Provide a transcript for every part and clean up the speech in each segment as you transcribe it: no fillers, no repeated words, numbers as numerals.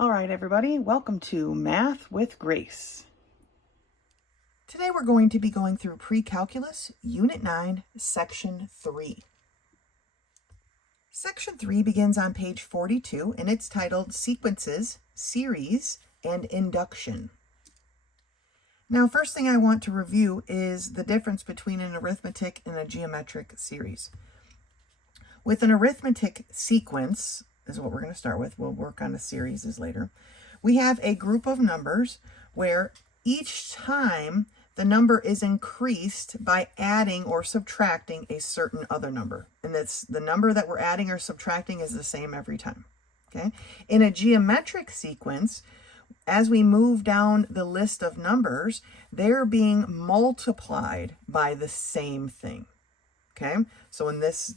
All right, everybody, welcome to Math with Grace. Today we're going to be going through Pre-Calculus, Unit 9, Section 3. Section 3 begins on page 42, and it's titled Sequences, Series, and Induction. Now, first thing I want to review is the difference between an arithmetic and a geometric series. With an arithmetic sequence, is what we're going to start with. We'll work on the series later. We have a group of numbers where each time the number is increased by adding or subtracting a certain other number. And that's the number that we're adding or subtracting is the same every time. Okay? In a geometric sequence, as we move down the list of numbers, they're being multiplied by the same thing. Okay? So in this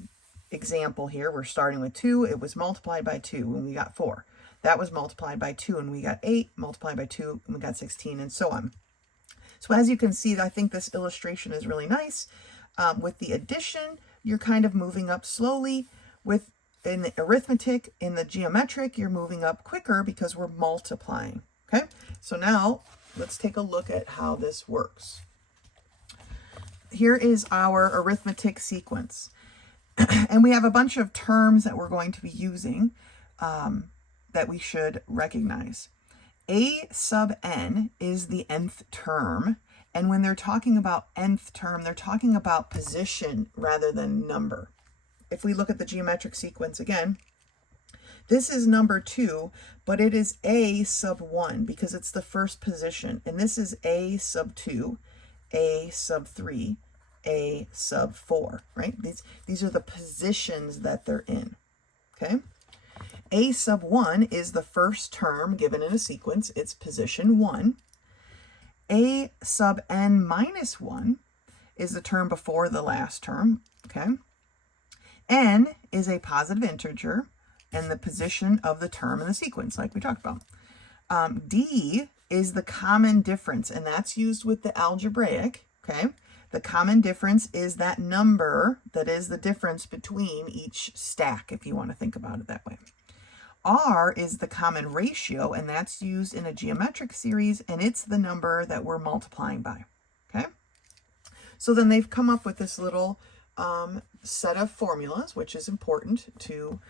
example here, we're starting with 2. It was multiplied by 2 and we got 4. That was multiplied by 2 and we got 8, multiplied by 2 and we got 16, and so on. So as you can see, I think this illustration is really nice. With the addition, you're kind of moving up slowly. In the arithmetic, in the geometric, you're moving up quicker because we're multiplying. Okay, so now let's take a look at how this works. Here is our arithmetic sequence. And we have a bunch of terms that we're going to be using that we should recognize. A sub n is the nth term. And when they're talking about nth term, they're talking about position rather than number. If we look at the geometric sequence again, this is number 2, but it is a sub 1 because it's the first position. And this is a sub 2, a sub 3, a sub 4, right? These are the positions that they're in, okay? A sub 1 is the first term given in a sequence. It's position 1. A sub n minus 1 is the term before the last term, okay? N is a positive integer and the position of the term in the sequence, like we talked about. D is the common difference, and that's used with the algebraic, okay? The common difference is that number that is the difference between each stack, if you want to think about it that way. R is the common ratio, and that's used in a geometric series, and it's the number that we're multiplying by, okay? So then they've come up with this little set of formulas, which is important to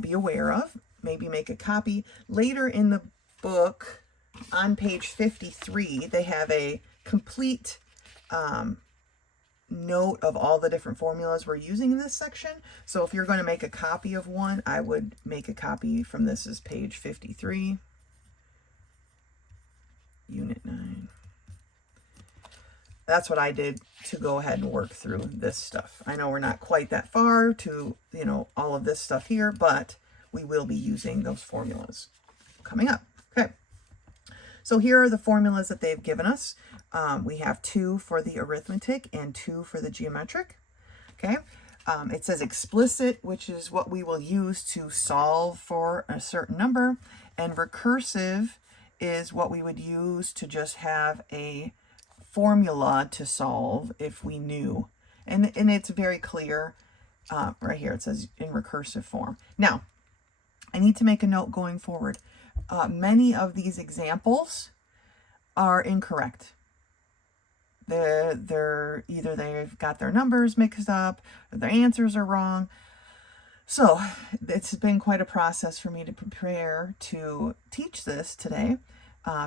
be aware of. Maybe make a copy. Later in the book, on page 53, they have a complete note of all the different formulas we're using in this section. So if you're going to make a copy of one, I would make a copy from this is page 53, Unit 9. That's what I did to go ahead and work through this stuff. I know we're not quite that far to, all of this stuff here, but we will be using those formulas coming up. Okay. So here are the formulas that they've given us. We have 2 for the arithmetic and 2 for the geometric. Okay. It says explicit, which is what we will use to solve for a certain number. And recursive is what we would use to just have a formula to solve if we knew. And it's very clear right here. It says in recursive form. Now, I need to make a note going forward. Many of these examples are incorrect. They're either they've got their numbers mixed up or their answers are wrong. So it's been quite a process for me to prepare to teach this today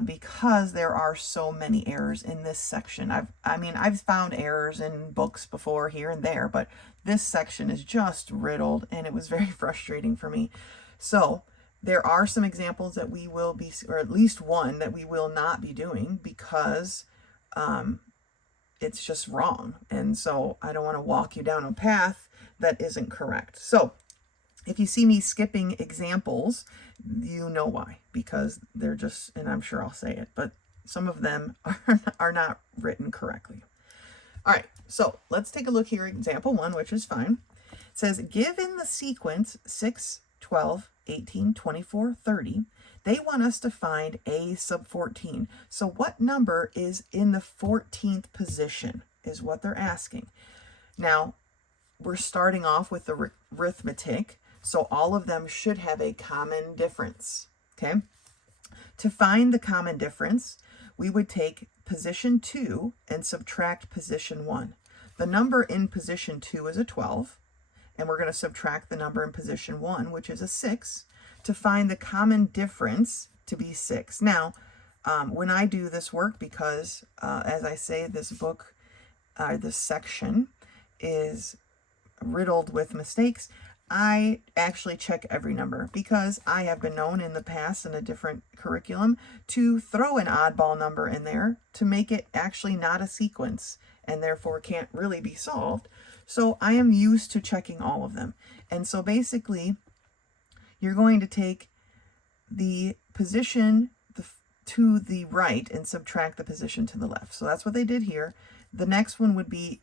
because there are so many errors in this section. I've found errors in books before here and there, but this section is just riddled and it was very frustrating for me. So there are some examples that we will be, or at least one that we will not be doing because it's just wrong. And so I don't want to walk you down a path that isn't correct. So if you see me skipping examples, you know why, because they're just, and I'm sure I'll say it, but some of them are not written correctly. All right, so let's take a look here. Example 1, which is fine. It says, given the sequence 6, 12, 18, 24, 30, they want us to find a sub 14. So what number is in the 14th position is what they're asking. Now, we're starting off with the arithmetic, so all of them should have a common difference, okay? To find the common difference, we would take position 2 and subtract position 1. The number in position 2 is a 12, and we're going to subtract the number in position 1, which is a 6, to find the common difference to be 6. Now, when I do this work, because as I say, this book, this section is riddled with mistakes, I actually check every number, because I have been known in the past in a different curriculum to throw an oddball number in there to make it actually not a sequence and therefore can't really be solved. So I am used to checking all of them. And so basically, you're going to take the position to the right and subtract the position to the left. So that's what they did here. The next one would be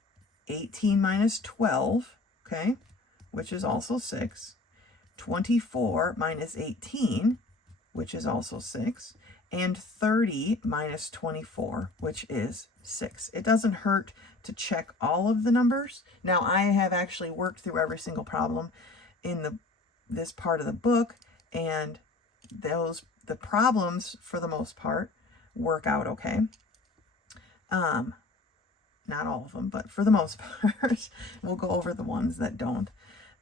18 minus 12, okay, which is also 6. 24 minus 18, which is also 6. And 30 minus 24, which is 6. It doesn't hurt to check all of the numbers. Now, I have actually worked through every single problem in this part of the book, and the problems, for the most part, work out okay. Not all of them, but for the most part. We'll go over the ones that don't.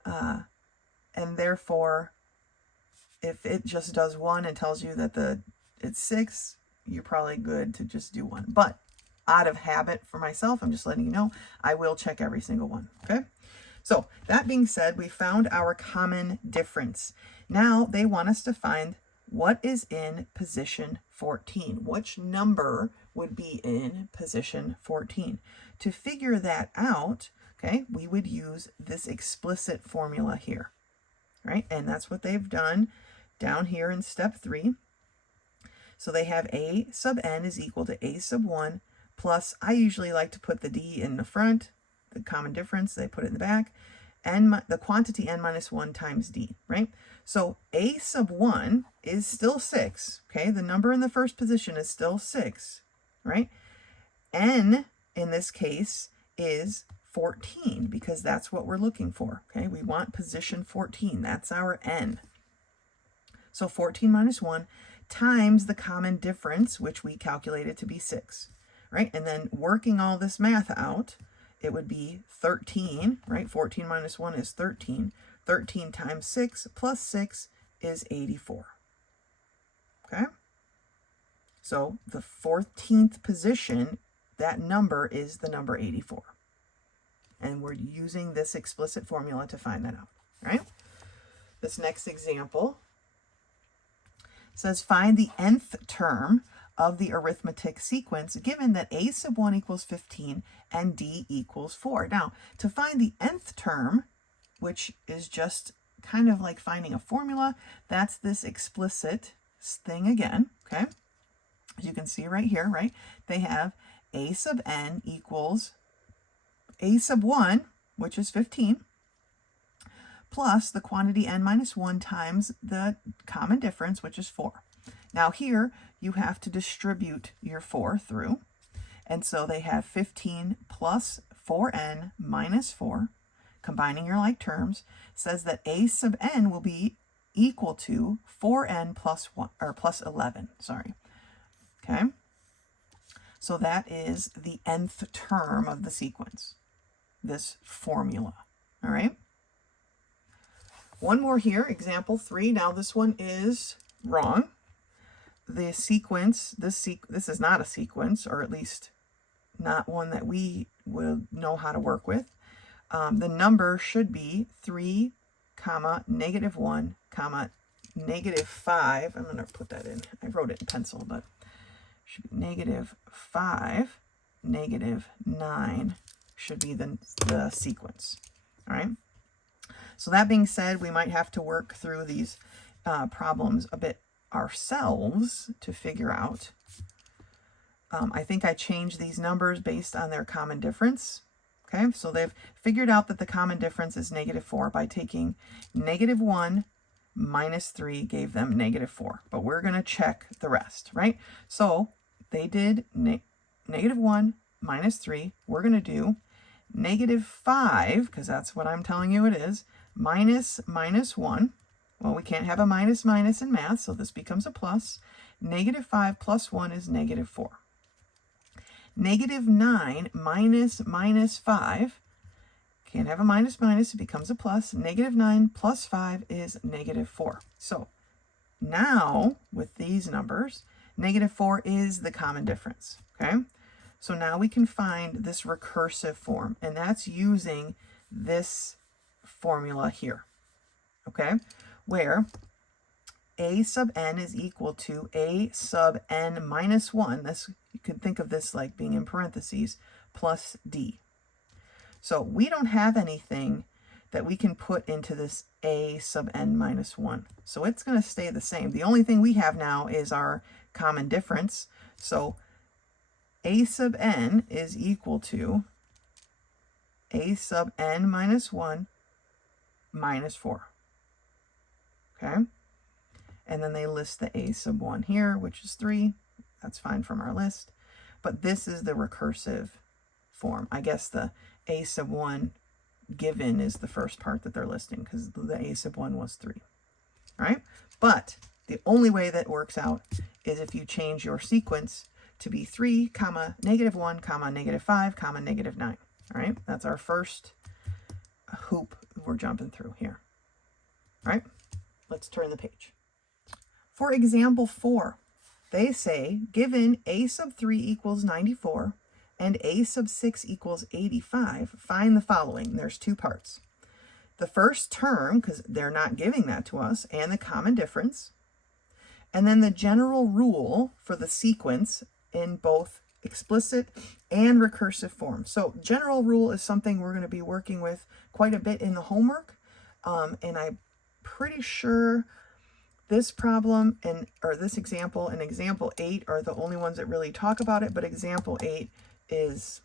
And therefore, if it just does 1 and tells you that it's 6, you're probably good to just do 1. But out of habit for myself, I'm just letting you know, I will check every single one, okay? So that being said, we found our common difference. Now they want us to find what is in position 14. Which number would be in position 14? To figure that out, okay, we would use this explicit formula here, right? And that's what they've done down here in step 3. So they have a sub n is equal to a sub 1 plus, I usually like to put the d in the front, the common difference, they put it in the back, and the quantity n minus 1 times d, right? So a sub 1 is still 6, okay? The number in the first position is still 6, right? N, in this case, is 14, because that's what we're looking for, okay? We want position 14. That's our n. So 14 minus 1 times the common difference, which we calculated to be 6, right? And then working all this math out, it would be 13, right? 14 minus 1 is 13. 13 times 6 plus 6 is 84, okay? So the 14th position, that number is the number 84. And we're using this explicit formula to find that out, right? This next example says find the nth term of the arithmetic sequence given that a sub 1 equals 15 and d equals 4. Now, to find the nth term, which is just kind of like finding a formula, that's this explicit thing again, okay? As you can see right here, right? They have a sub n equals a sub 1, which is 15, plus the quantity n minus 1 times the common difference, which is 4. Now here, you have to distribute your 4 through. And so they have 15 plus 4n minus 4, combining your like terms, says that a sub n will be equal to 4n plus 1, or plus 11, sorry. Okay? So that is the nth term of the sequence, this formula. All right? One more here, example 3. Now this one is wrong. The sequence, this is not a sequence, or at least not one that we will know how to work with. The number should be 3, comma, negative 1, comma, negative 5. I'm going to put that in. I wrote it in pencil, but it should be negative 5, negative 9 should be the sequence. All right. So that being said, we might have to work through these problems a bit ourselves to figure out. I think I changed these numbers based on their common difference. Okay, so they've figured out that the common difference is negative 4 by taking negative 1 minus 3 gave them negative 4. But we're going to check the rest, right? So they did negative 1 minus 3. We're going to do negative 5, because that's what I'm telling you it is, minus 1. Well, we can't have a minus in math, so this becomes a plus. Negative 5 plus 1 is negative 4. Negative 9 minus 5. Can't have a minus minus, it becomes a plus. Negative 9 plus 5 is negative 4. So now, with these numbers, negative 4 is the common difference, okay? So now we can find this recursive form, and that's using this formula here, okay? Where a sub n is equal to a sub n minus 1. This, you could think of this like being in parentheses, plus d. So we don't have anything that we can put into this a sub n minus 1. So it's going to stay the same. The only thing we have now is our common difference. So a sub n is equal to a sub n minus 1 minus 4. Okay? And then they list the a sub 1 here, which is 3. That's fine from our list. But this is the recursive form. I guess the a sub 1 given is the first part that they're listing because the a sub 1 was 3. All right? But the only way that works out is if you change your sequence to be 3, comma, negative 1, comma, negative 5, comma, negative 9. All right? That's our first hoop we're jumping through here. All right? Let's turn the page. For example 4, they say, given a sub 3 equals 94, and a sub 6 equals 85, find the following. There's two parts. The first term, because they're not giving that to us, and the common difference. And then the general rule for the sequence in both explicit and recursive form. So general rule is something we're going to be working with quite a bit in the homework. And I'm pretty sure this problem or this example and example 8 are the only ones that really talk about it, but example 8 is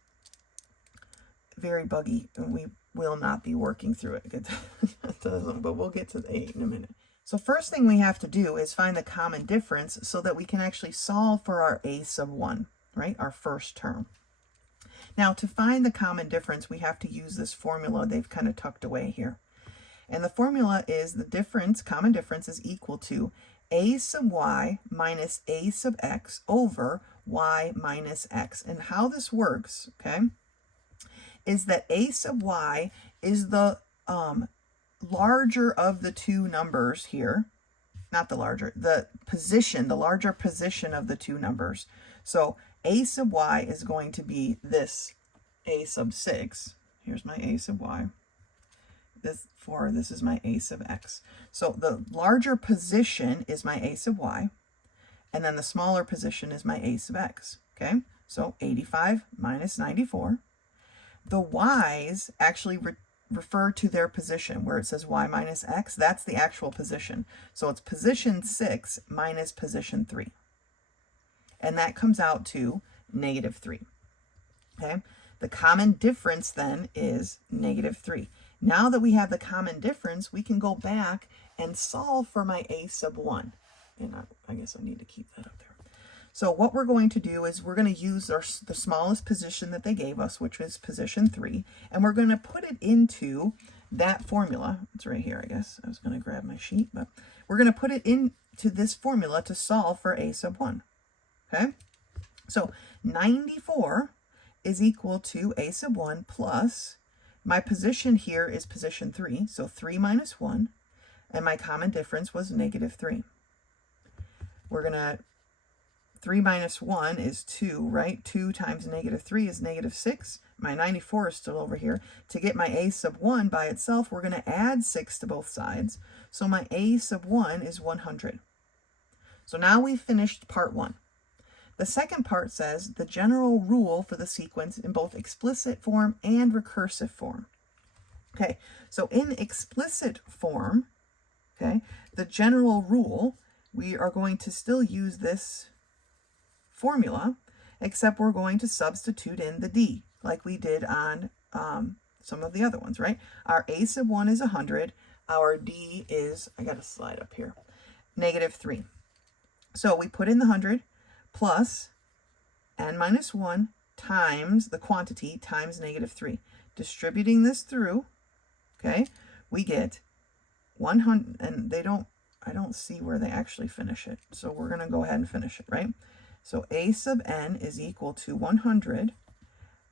very buggy, and we will not be working through it. But we'll get to the 8 in a minute. So first thing we have to do is find the common difference so that we can actually solve for our a sub 1, right? Our first term. Now, to find the common difference, we have to use this formula they've kind of tucked away here. And the formula is the difference, common difference, is equal to a sub y minus a sub x over y minus x. And how this works, okay, is that a sub y is the larger of the two numbers here. Not the larger, the position, the larger position of the two numbers. So a sub y is going to be this a sub 6. Here's my a sub y. This is my a sub x. So the larger position is my a sub y, and then the smaller position is my a sub x, okay? So 85 minus 94. The y's actually refer to their position, where it says y minus x, that's the actual position. So it's position 6 minus position 3. And that comes out to negative 3, okay? The common difference then is negative 3. Now that we have the common difference, we can go back and solve for my a sub 1. And I guess I need to keep that up there. So what we're going to do is we're going to use the smallest position that they gave us, which is position 3, and we're going to put it into that formula. It's right here, I guess. I was going to grab my sheet, but we're going to put it into this formula to solve for a sub 1. Okay? So 94 is equal to a sub 1 plus, my position here is position 3, so 3 minus 1, and my common difference was negative 3. We're going to, 3 minus 1 is 2, right? 2 times negative 3 is negative 6. My 94 is still over here. To get my a sub 1 by itself, we're going to add 6 to both sides. So my a sub 1 is 100. So now we've finished part 1. The second part says the general rule for the sequence in both explicit form and recursive form. Okay, so in explicit form, okay, the general rule, we are going to still use this formula, except we're going to substitute in the d, like we did on some of the other ones, right? Our a sub 1 is 100. Our d is, I got a slide up here, negative 3. So we put in the 100 plus n minus 1 times the quantity times negative 3. Distributing this through, okay, we get 100, and they don't, I don't see where they actually finish it. So we're going to go ahead and finish it, right? So a sub n is equal to 100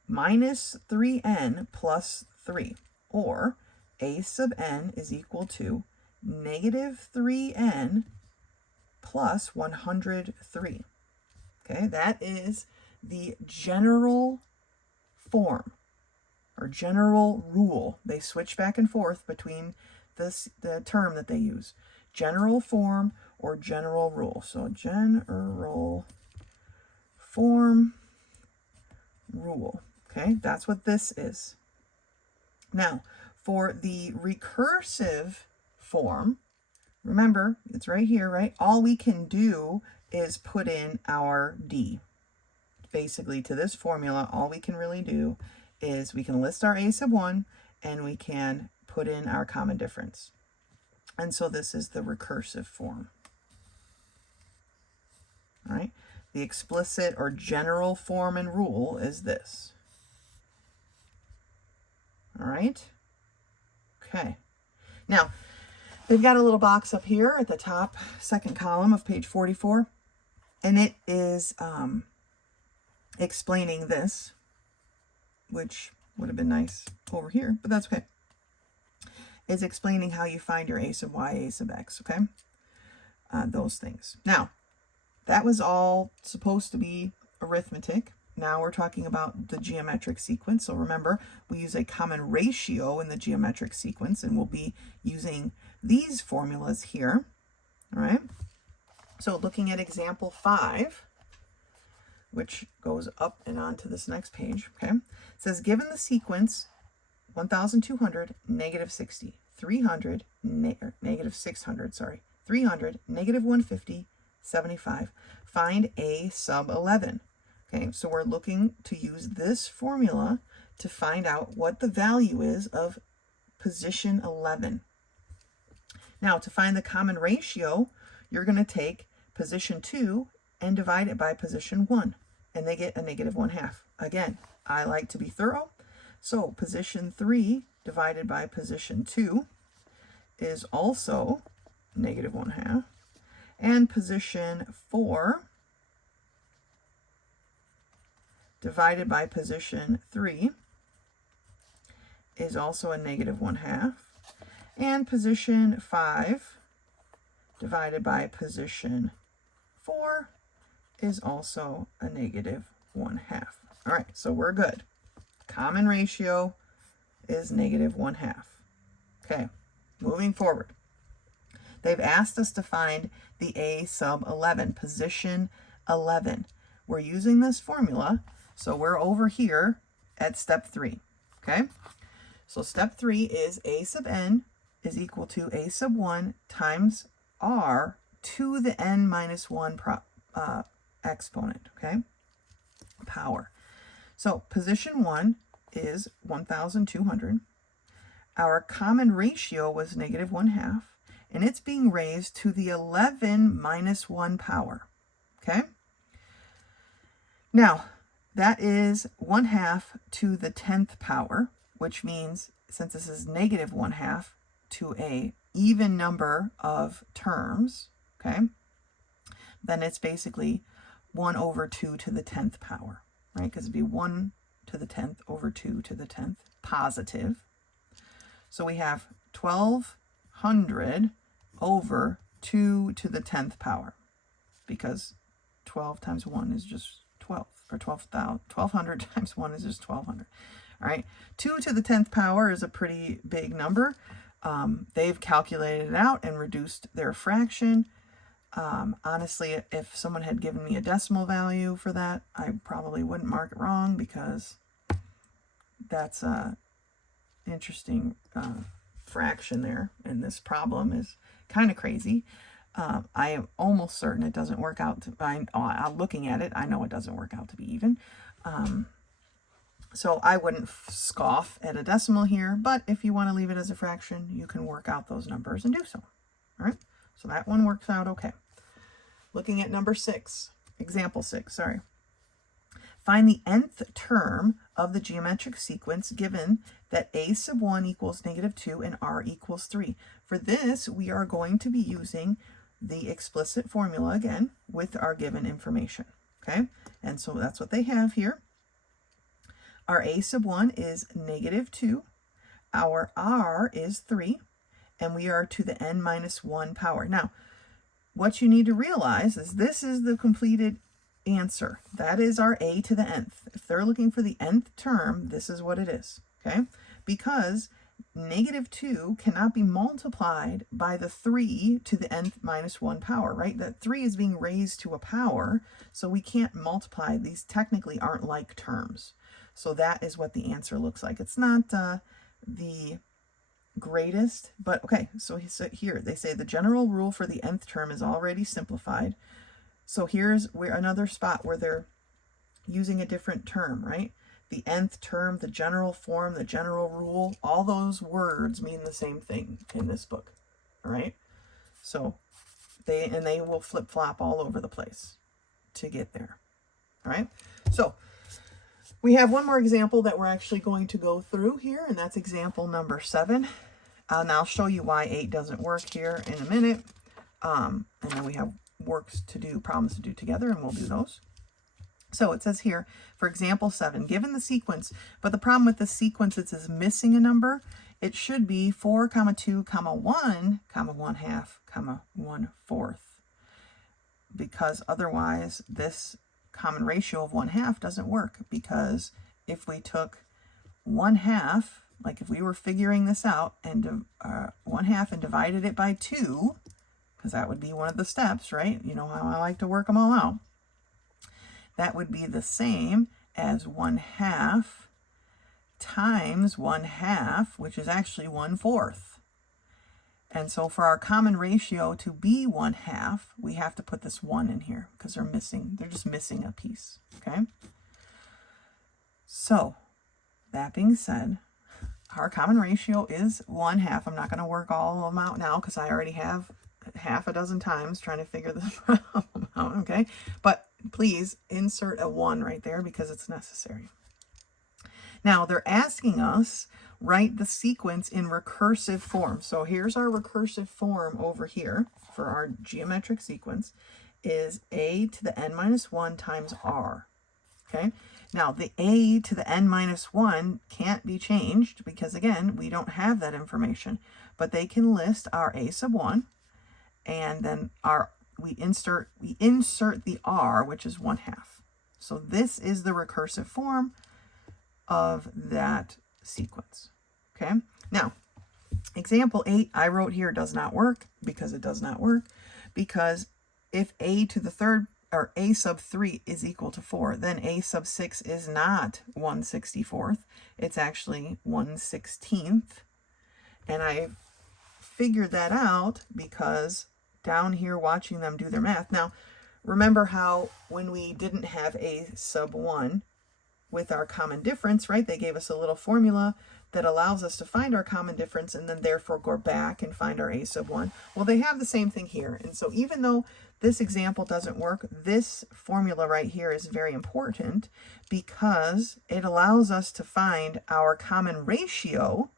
minus 3n plus 3. Or a sub n is equal to negative 3n plus 103. Okay, that is the general form or general rule. They switch back and forth between the term that they use. General form or general rule. So general form rule. Okay, that's what this is. Now, for the recursive form, remember, it's right here, right? All we can do is put in our d. Basically, to this formula, all we can really do is we can list our a sub 1 and we can put in our common difference. And so this is the recursive form. All right? The explicit or general form and rule is this. All right? Okay. Now, they've got a little box up here at the top, second column of page 44, and it is explaining this, which would have been nice over here, but that's okay. It's explaining how you find your a sub y, a sub x, okay? Those things. Now, that was all supposed to be arithmetic. Now we're talking about the geometric sequence. So remember, we use a common ratio in the geometric sequence, and we'll be using these formulas here, all right? So looking at example 5, which goes up and on to this next page, okay? It says, given the sequence 1,200, negative 60, 300, negative 600, sorry, 300, negative 150, 75. Find a sub 11. Okay, so we're looking to use this formula to find out what the value is of position 11. Now, to find the common ratio, you're going to take position 2 and divide it by position 1, and they get a negative 1/2. Again, I like to be thorough. So position 3 divided by position 2 is also negative 1/2. And position 4 divided by position 3 is also a negative 1/2. And position 5 divided by position 4 is also a negative 1/2. All right, so we're good. Common ratio is negative 1/2. Okay, moving forward. They've asked us to find the a sub 11, position 11. We're using this formula, so we're over here at step 3, okay? So step 3 is a sub n is equal to a sub 1 times r to the n minus 1 exponent, okay? Power. So position 1 is 1,200. Our common ratio was negative 1/2, and it's being raised to the 11 minus 1 power, okay? Now, that is 1/2 to the 10th power, which means since this is negative 1/2 to a even number of terms, okay, then it's basically 1 over 2 to the 10th power, right? Because it'd be 1 to the 10th over 2 to the 10th, positive. So we have 1,200 over 2 to the 10th power, because 12 times 1 is just 12, or 1,200 times 1 is just 1,200. All right, 2 to the 10th power is a pretty big number. They've calculated it out and reduced their fraction. Honestly, if someone had given me a decimal value for that, I probably wouldn't mark it wrong, because that's a interesting fraction there, and this problem is kind of crazy. I am almost certain it doesn't work out to, looking at it, I know it doesn't work out to be even. So I wouldn't scoff at a decimal here, but if you want to leave it as a fraction, you can work out those numbers and do so. All right, so that one works out okay. Looking at number 6, example 6, sorry. Find the nth term of the geometric sequence given that a sub 1 equals negative 2 and r equals 3. For this, we are going to be using the explicit formula again with our given information, okay? And so that's what they have here. Our a sub 1 is -2. Our r is 3. And we are to the n minus 1 power. Now, what you need to realize is this is the completed answer. That is our a to the nth. If they're looking for the nth term, this is what it is, okay? Because -2 cannot be multiplied by the 3 to the nth minus 1 power, right? That 3 is being raised to a power, so we can't multiply. These technically aren't like terms. So that is what the answer looks like. It's not the greatest, but okay, so here they say the general rule for the nth term is already simplified. So here's another spot where they're using a different term, right? The nth term, the general form, the general rule, all those words mean the same thing in this book, all right? So they will flip-flop all over the place to get there, all right? So we have one more example that we're actually going to go through here, and that's example number 7. And I'll show you why 8 doesn't work here in a minute. And then we have works to do, problems to do together, and we'll do those. So it says here, for example 7, given the sequence, but the problem with the sequence is it's missing a number. It should be 4, 2, 1, 1/2, 1/4. Because otherwise this common ratio of 1/2 doesn't work, because if we took 1/2, like if we were figuring this out and 1/2 and divided it by 2, because that would be one of the steps, right? You know how I like to work them all out. That would be the same as 1/2 times 1/2, which is actually 1/4. And so for our common ratio to be 1/2, we have to put this 1 in here because they're just missing a piece, okay? So that being said, our common ratio is 1/2. I'm not going to work all of them out now because I already have half a dozen times trying to figure this problem out, okay? But please insert a 1 right there because it's necessary. Now they're asking us write the sequence in recursive form. So here's our recursive form over here for our geometric sequence is a to the n minus 1 times r, okay? Now the a to the n minus 1 can't be changed because again, we don't have that information, but they can list our a sub 1 and then we insert the r, which is 1/2. So this is the recursive form of that sequence, okay? Now, example 8, I wrote here does not work because it does not work because if a to the third, or a sub 3 is equal to 4, then a sub 6 is not 1/64. It's actually 1/16. And I figured that out because down here watching them do their math. Now, remember how when we didn't have a sub 1 with our common difference, right? They gave us a little formula that allows us to find our common difference and then therefore go back and find our a sub 1. Well, they have the same thing here. And so even though this example doesn't work, this formula right here is very important because it allows us to find our common ratio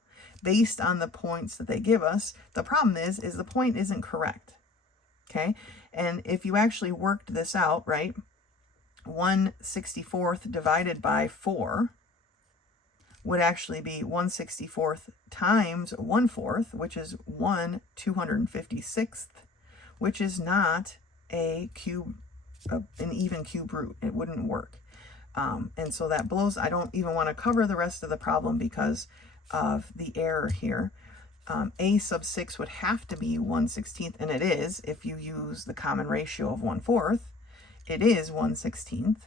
based on the points that they give us. The problem is the point isn't correct. Okay, and if you actually worked this out, right, 1/64 divided by 4 would actually be 1/64 times 1/4, which is 1/256, which is not a cube, an even cube root. It wouldn't work. And so that blows, I don't even want to cover the rest of the problem because of the error here. A sub 6 would have to be 1/16, and it is if you use the common ratio of 1/4. It is 1/16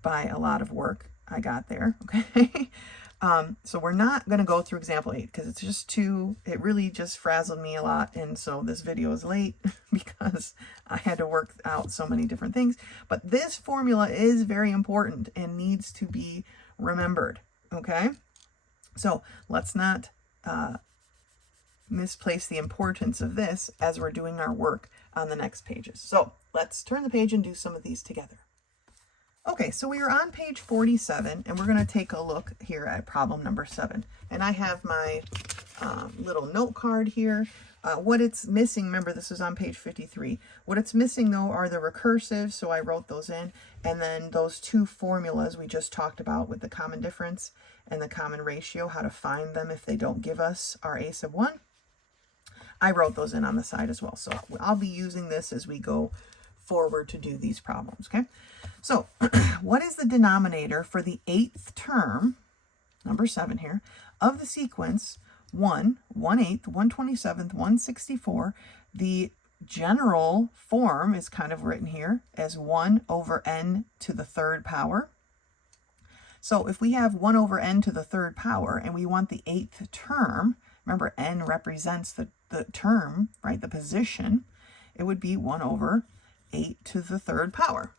by a lot of work I got there, okay? So we're not going to go through example 8 because it's just it really just frazzled me a lot, and so this video is late because I had to work out so many different things. But this formula is very important and needs to be remembered, okay? So let's not misplace the importance of this as we're doing our work on the next pages. So let's turn the page and do some of these together. Okay, so we are on page 47 and we're going to take a look here at problem number 7. And I have my little note card here. What it's missing, remember this is on page 53. What it's missing though are the recursive, so I wrote those in. And then those two formulas we just talked about with the common difference and the common ratio, how to find them if they don't give us our a sub 1. I wrote those in on the side as well. So I'll be using this as we go forward to do these problems, okay? So what is the denominator for the 8th term, number 7 here, of the sequence 1, 1/8, 1/27, 1/64? The general form is kind of written here as 1 over n to the 3rd power. So if we have 1 over n to the 3rd power and we want the 8th term, remember n represents the term, right, the position, it would be 1 over 8 to the 3rd power.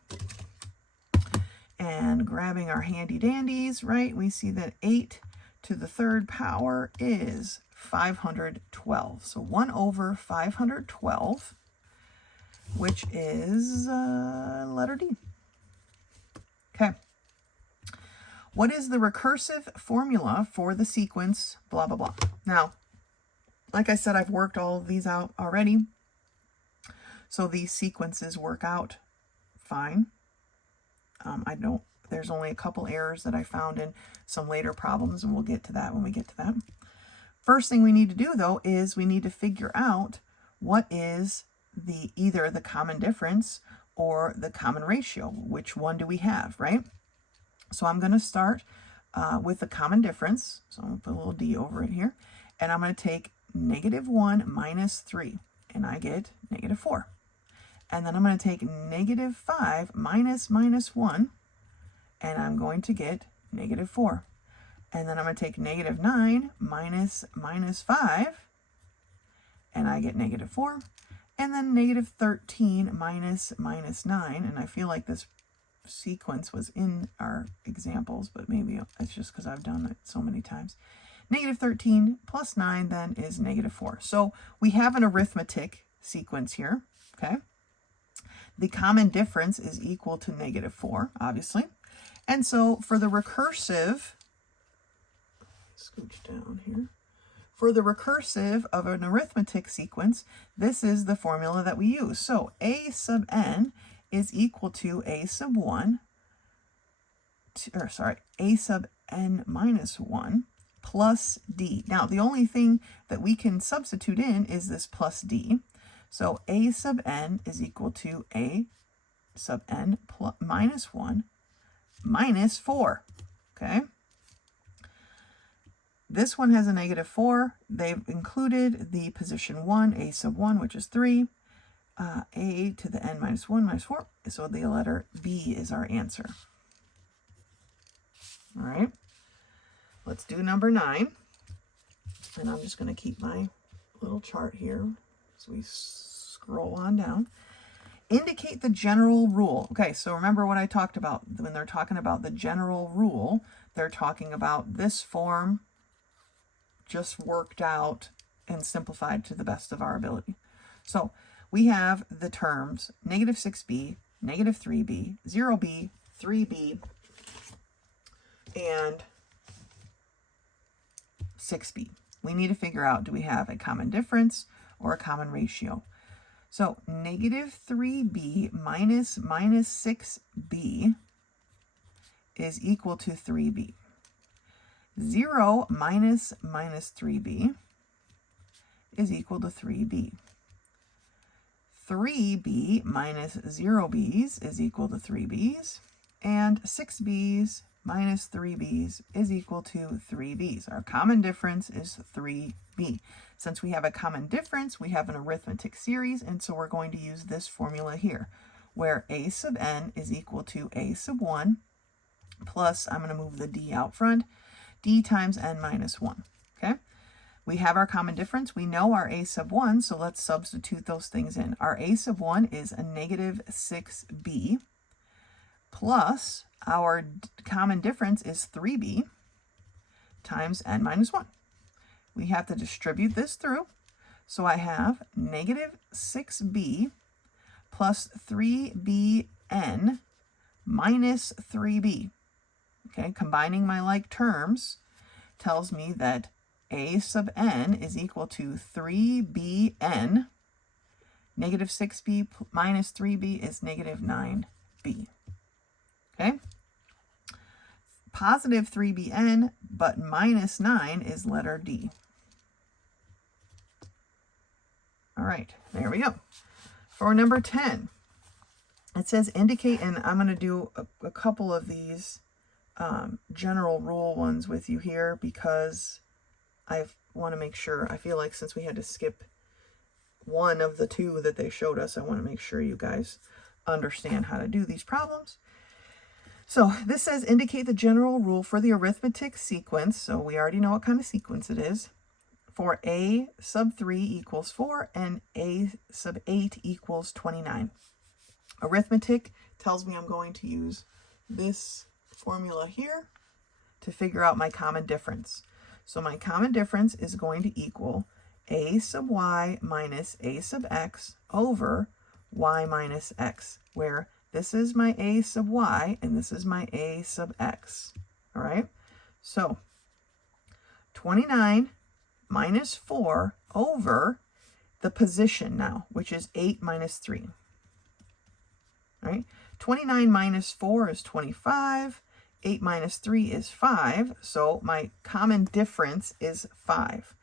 And grabbing our handy dandies, right, we see that 8 to the 3rd power is 512. So 1 over 512, which is letter D. Okay. What is the recursive formula for the sequence blah, blah, blah? Now, like I said, I've worked all of these out already. So these sequences work out fine. There's only a couple errors that I found in some later problems, and we'll get to that when we get to that. First thing we need to do, though, is we need to figure out what is either the common difference or the common ratio. Which one do we have, right? So I'm going to start with the common difference. So I'm going to put a little d over it here. And I'm going to take -1 minus 3, and I get -4. And then I'm going to take -5 minus -1, and I'm going to get -4. And then I'm going to take -9 minus -5, and I get -4. And then -13 minus -9, and I feel like this sequence was in our examples, but maybe it's just because I've done it so many times. -13 plus 9 then is -4. So we have an arithmetic sequence here, okay? The common difference is equal to -4, obviously. And so for the recursive, scooch down here. For the recursive of an arithmetic sequence, this is the formula that we use. So a sub n is equal to a sub 1, a sub n minus 1 plus d. Now, the only thing that we can substitute in is this plus d. So a sub n is equal to a sub n minus 1 minus 4, okay? This one has a -4. They've included the position 1, a sub 1, which is 3, a to the n minus 1 minus 4. So the letter B is our answer. All right, let's do number 9. And I'm just going to keep my little chart here as we scroll on down. Indicate the general rule. Okay, so remember what I talked about. When they're talking about the general rule, they're talking about this form just worked out and simplified to the best of our ability. So we have the terms -6b, -3b, 0b, 3b, and 6b. We need to figure out, do we have a common difference or a common ratio? So -3b minus -6b is equal to 3b. 0 minus -3b is equal to 3b. 3b minus 0b's is equal to 3b's. And 6b's minus 3b's is equal to 3b's. Our common difference is 3b. Since we have a common difference, we have an arithmetic series, and so we're going to use this formula here, where a sub n is equal to a sub 1 plus, I'm going to move the d out front, d times n minus 1, okay? We have our common difference. We know our a sub 1, so let's substitute those things in. Our a sub 1 is a -6b, plus our common difference is 3b times n minus 1. We have to distribute this through. So I have -6b plus 3bn minus 3b. Okay, combining my like terms tells me that a sub n is equal to 3bn. Negative 6b minus 3b is negative 9b. Okay? Positive 3bn, but minus 9 is letter D. All right, there we go. For number 10, it says indicate, and I'm going to do a couple of these general rule ones with you here because I want to make sure, I feel like since we had to skip one of the two that they showed us, I want to make sure you guys understand how to do these problems. So this says indicate the general rule for the arithmetic sequence. So we already know what kind of sequence it is. For a sub 3 equals 4 and a sub 8 equals 29. Arithmetic tells me I'm going to use this formula here to figure out my common difference. So my common difference is going to equal a sub y minus a sub x over y minus x, where this is my a sub y and this is my a sub x. All right, so 29 minus 4 over the position now, which is 8 minus 3. All right, 29 minus 4 is 25. 8 minus 3 is 5, so my common difference is 5.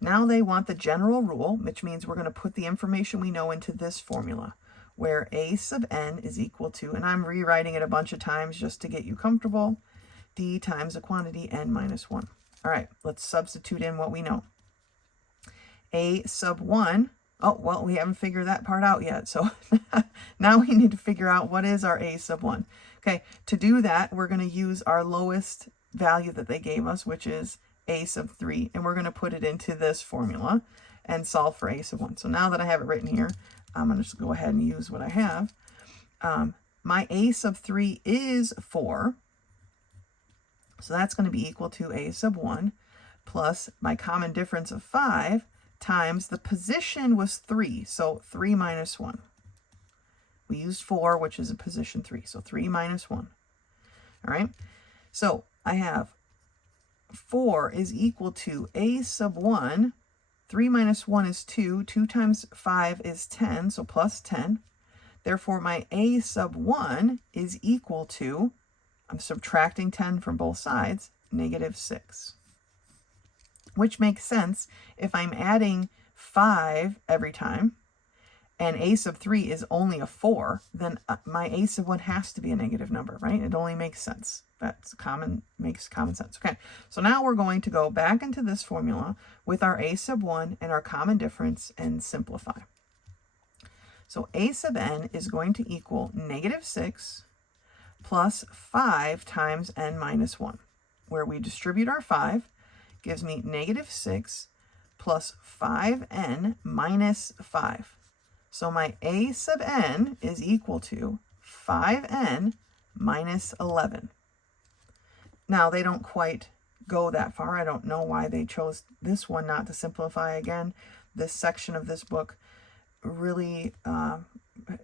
Now they want the general rule, which means we're going to put the information we know into this formula, where a sub n is equal to, and I'm rewriting it a bunch of times just to get you comfortable, d times the quantity n minus 1. All right, let's substitute in what we know. A sub 1, oh, well, we haven't figured that part out yet, so now we need to figure out what is our a sub 1. Okay, to do that, we're going to use our lowest value that they gave us, which is a sub 3, and we're going to put it into this formula and solve for a sub 1. So now that I have it written here, I'm going to just go ahead and use what I have. My a sub 3 is 4, so that's going to be equal to a sub 1 plus my common difference of 5 times the position was 3, so 3 minus 1. We used 4, which is a position 3, so 3 minus 1. All right, so I have 4 is equal to a sub 1. 3 minus 1 is 2. 2 times 5 is 10, so plus 10. Therefore, my a sub 1 is equal to, I'm subtracting 10 from both sides, negative 6. Which makes sense if I'm adding 5 every time, and a sub 3 is only a 4, then my a sub 1 has to be a negative number, right? It only makes sense. That's makes common sense. Okay, so now we're going to go back into this formula with our a sub 1 and our common difference and simplify. So a sub n is going to equal negative 6 plus 5 times n minus 1, where we distribute our 5, gives me negative 6 plus 5n minus 5. So my a sub n is equal to 5n minus 11. Now, they don't quite go that far. I don't know why they chose this one not to simplify again. This section of this book really,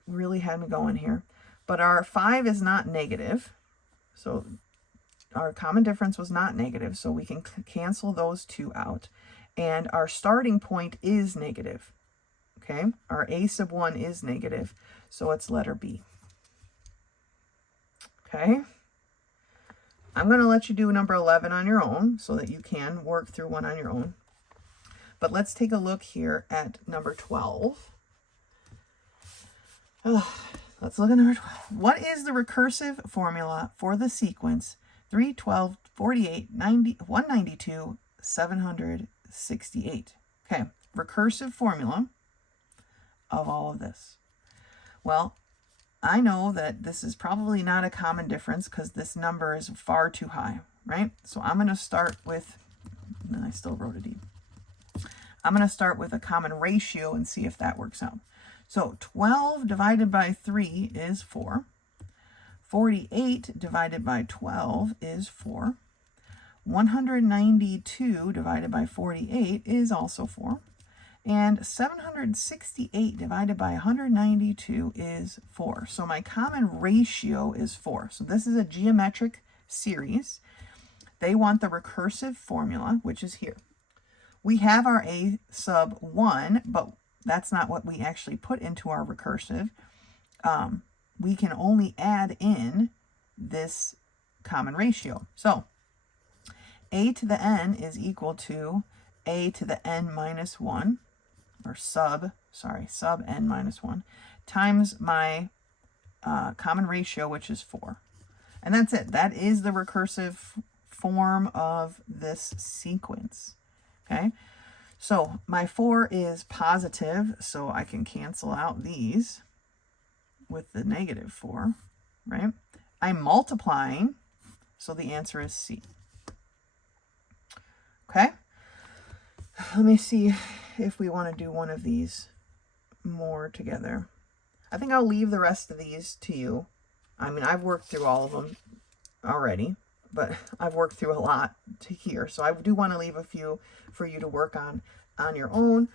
really had me going here. But our 5 is not negative, so our common difference was not negative, so we can cancel those two out. And our starting point is negative. Okay, our a sub 1 is negative, so it's letter B. Okay, I'm going to let you do number 11 on your own so that you can work through one on your own. But let's take a look here at number 12. Let's look at number 12. What is the recursive formula for the sequence 3, 12, 48, 90, 192, 768? Okay, recursive formula of all of this. Well, I know that this is probably not a common difference because this number is far too high, right? So I'm going to start with, and I still wrote a D. I'm going to start with a common ratio and see if that works out. So 12 divided by 3 is 4. 48 divided by 12 is 4. 192 divided by 48 is also 4. And 768 divided by 192 is 4. So my common ratio is 4. So this is a geometric series. They want the recursive formula, which is here. we have our a sub 1, but that's not what we actually put into our recursive. We can only add in this common ratio. So a to the n is equal to a to the n minus 1, or sub n minus 1, times my common ratio, which is 4. And that's it. That is the recursive form of this sequence. Okay, so my 4 is positive, so I can cancel out these with the negative 4, right? I'm multiplying, so the answer is C. Okay, let me see if we want to do one of these more together. I think I'll leave the rest of these to you. I mean, I've worked through all of them already, but I've worked through a lot to here. So I do want to leave a few for you to work on your own.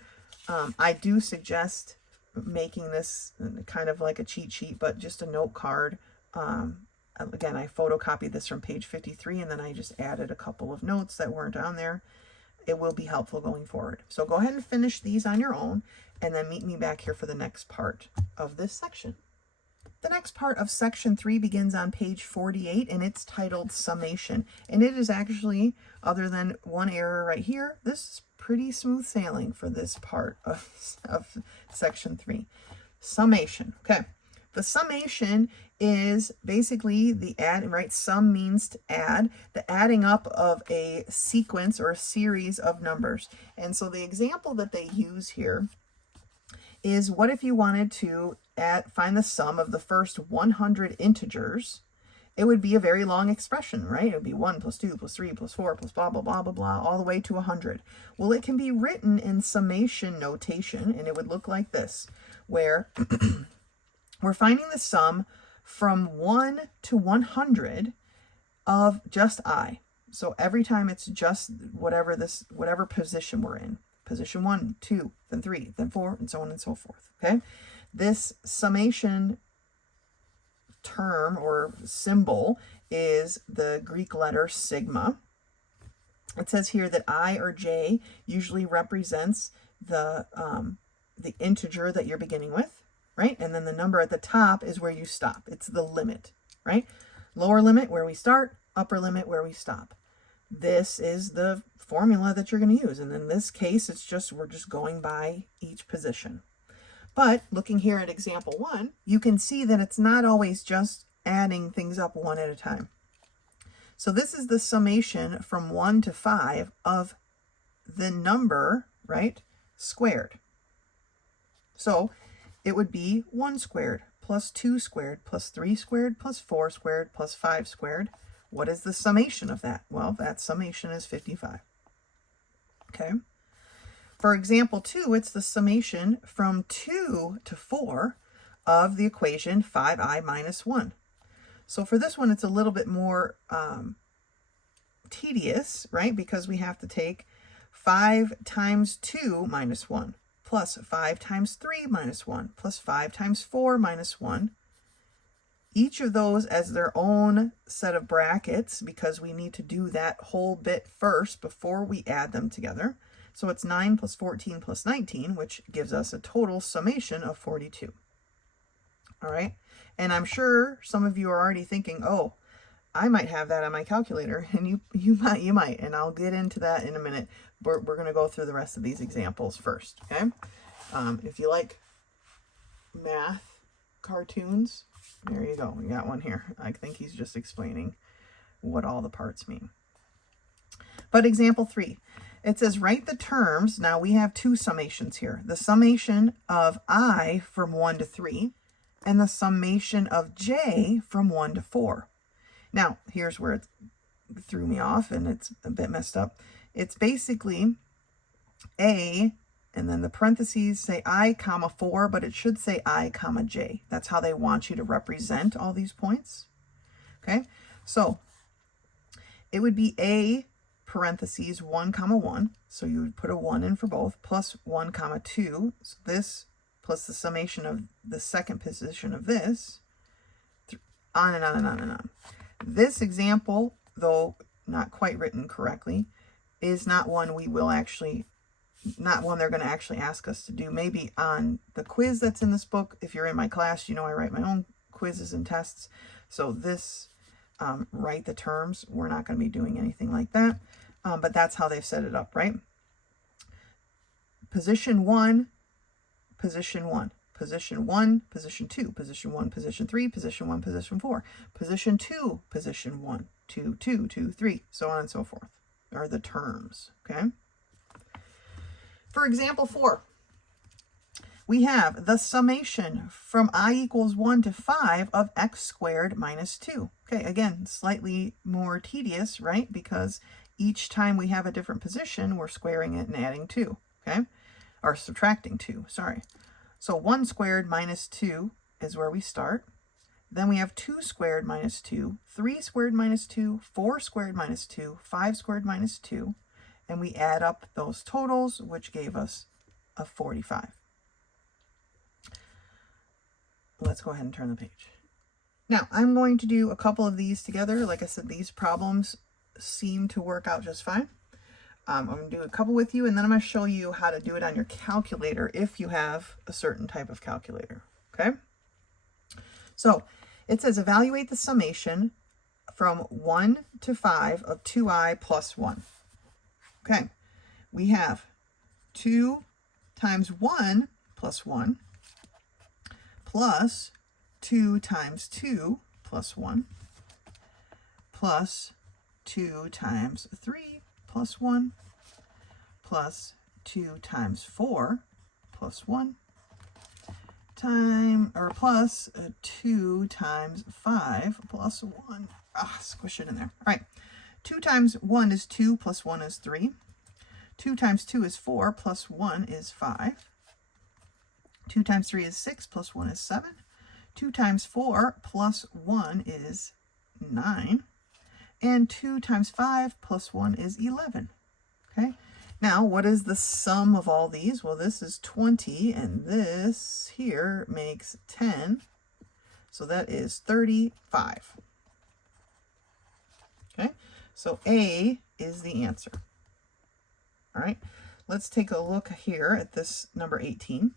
I do suggest making this kind of like a cheat sheet, but just a note card. Again, I photocopied this from page 53, and then I just added a couple of notes that weren't on there. It will be helpful going forward. So go ahead and finish these on your own, and then meet me back here for the next part of this section. The next part of section 3 begins on page 48, and it's titled Summation. And it is actually, other than one error right here, this is pretty smooth sailing for this part of section 3. Summation. Okay. The summation is basically the add, right? Sum means to add, the adding up of a sequence or a series of numbers. And so the example that they use here is, what if you wanted to find the sum of the first 100 integers? It would be a very long expression, right? It would be 1 plus 2 plus 3 plus 4 plus blah, blah, blah, blah, blah, all the way to 100. Well, it can be written in summation notation, and it would look like this, where we're finding the sum from 1 to 100 of just I. So every time it's just whatever position we're in. Position 1, 2, then 3, then 4, and so on and so forth. Okay? This summation term or symbol is the Greek letter sigma. It says here that I or j usually represents the integer that you're beginning with, right? And then the number at the top is where you stop. It's the limit, right? Lower limit where we start, upper limit where we stop. This is the formula that you're going to use. And in this case, we're just going by each position. But looking here at example 1, you can see that it's not always just adding things up one at a time. So this is the summation from 1 to 5 of the number, right, squared. So it would be 1 squared plus 2 squared plus 3 squared plus 4 squared plus 5 squared. What is the summation of that? Well, that summation is 55. Okay. For example 2, it's the summation from 2 to 4 of the equation 5i minus 1. So for this one, it's a little bit more tedious, right? Because we have to take 5 times 2 minus 1 plus 5 times 3 minus 1 plus 5 times 4 minus 1. Each of those as their own set of brackets, because we need to do that whole bit first before we add them together. So it's 9 plus 14 plus 19, which gives us a total summation of 42. All right. And I'm sure some of you are already thinking, oh, I might have that on my calculator. And you might. And I'll get into that in a minute. We're going to go through the rest of these examples first. Okay. If you like math cartoons, there you go. We got one here. I think he's just explaining what all the parts mean. But example 3. It says, write the terms. Now we have two summations here. The summation of I from 1 to 3 and the summation of j from 1 to 4. Now, here's where it threw me off and it's a bit messed up. It's basically a, and then the parentheses say I, comma 4, but it should say I, comma j. That's how they want you to represent all these points. Okay, so it would be a parentheses 1 comma 1, so you would put a 1 in for both, plus 1 comma 2, so this plus the summation of the second position of this, on and on and on and on. This example, though not quite written correctly, is not one we will actually not one they're going to actually ask us to do. Maybe on the quiz that's in this book, if you're in my class, you know I write my own quizzes and tests. So this, write the terms, we're not going to be doing anything like that. But that's how they've set it up, right? Position 1, position 1. Position 1, position 2, position 1, position 3, position 1, position 4, position 2, position 1, 2, 2, 2, 3, so on and so forth, are the terms, okay? For example 4, we have the summation from I equals 1 to 5 of x squared minus 2. Okay, again, slightly more tedious, right? Because each time we have a different position, we're squaring it and adding 2, okay? Or subtracting 2, sorry. So 1 squared minus 2 is where we start. Then we have 2 squared minus 2, 3 squared minus 2, 4 squared minus 2, 5 squared minus 2, and we add up those totals, which gave us a 45. Let's go ahead and turn the page. Now, I'm going to do a couple of these together. Like I said, these problems seem to work out just fine. I'm going to do a couple with you, and then I'm going to show you how to do it on your calculator if you have a certain type of calculator, okay? So it says evaluate the summation from 1 to 5 of 2i plus 1. Okay, we have 2 times 1 plus 1 plus 2 times 2 plus 1 plus 2 times 3 plus 1 plus 2 times 4 plus 1 plus 2 times 5 plus 1. Squish it in there. All right. 2 times 1 is 2 plus 1 is 3. 2 times 2 is 4 plus 1 is 5. 2 times 3 is 6 plus 1 is 7. 2 times 4 plus 1 is 9. And 2 times 5 plus 1 is 11. Okay. Now, what is the sum of all these? Well, this is 20, and this here makes 10. So that is 35. Okay. So A is the answer. All right. Let's take a look here at this number 18.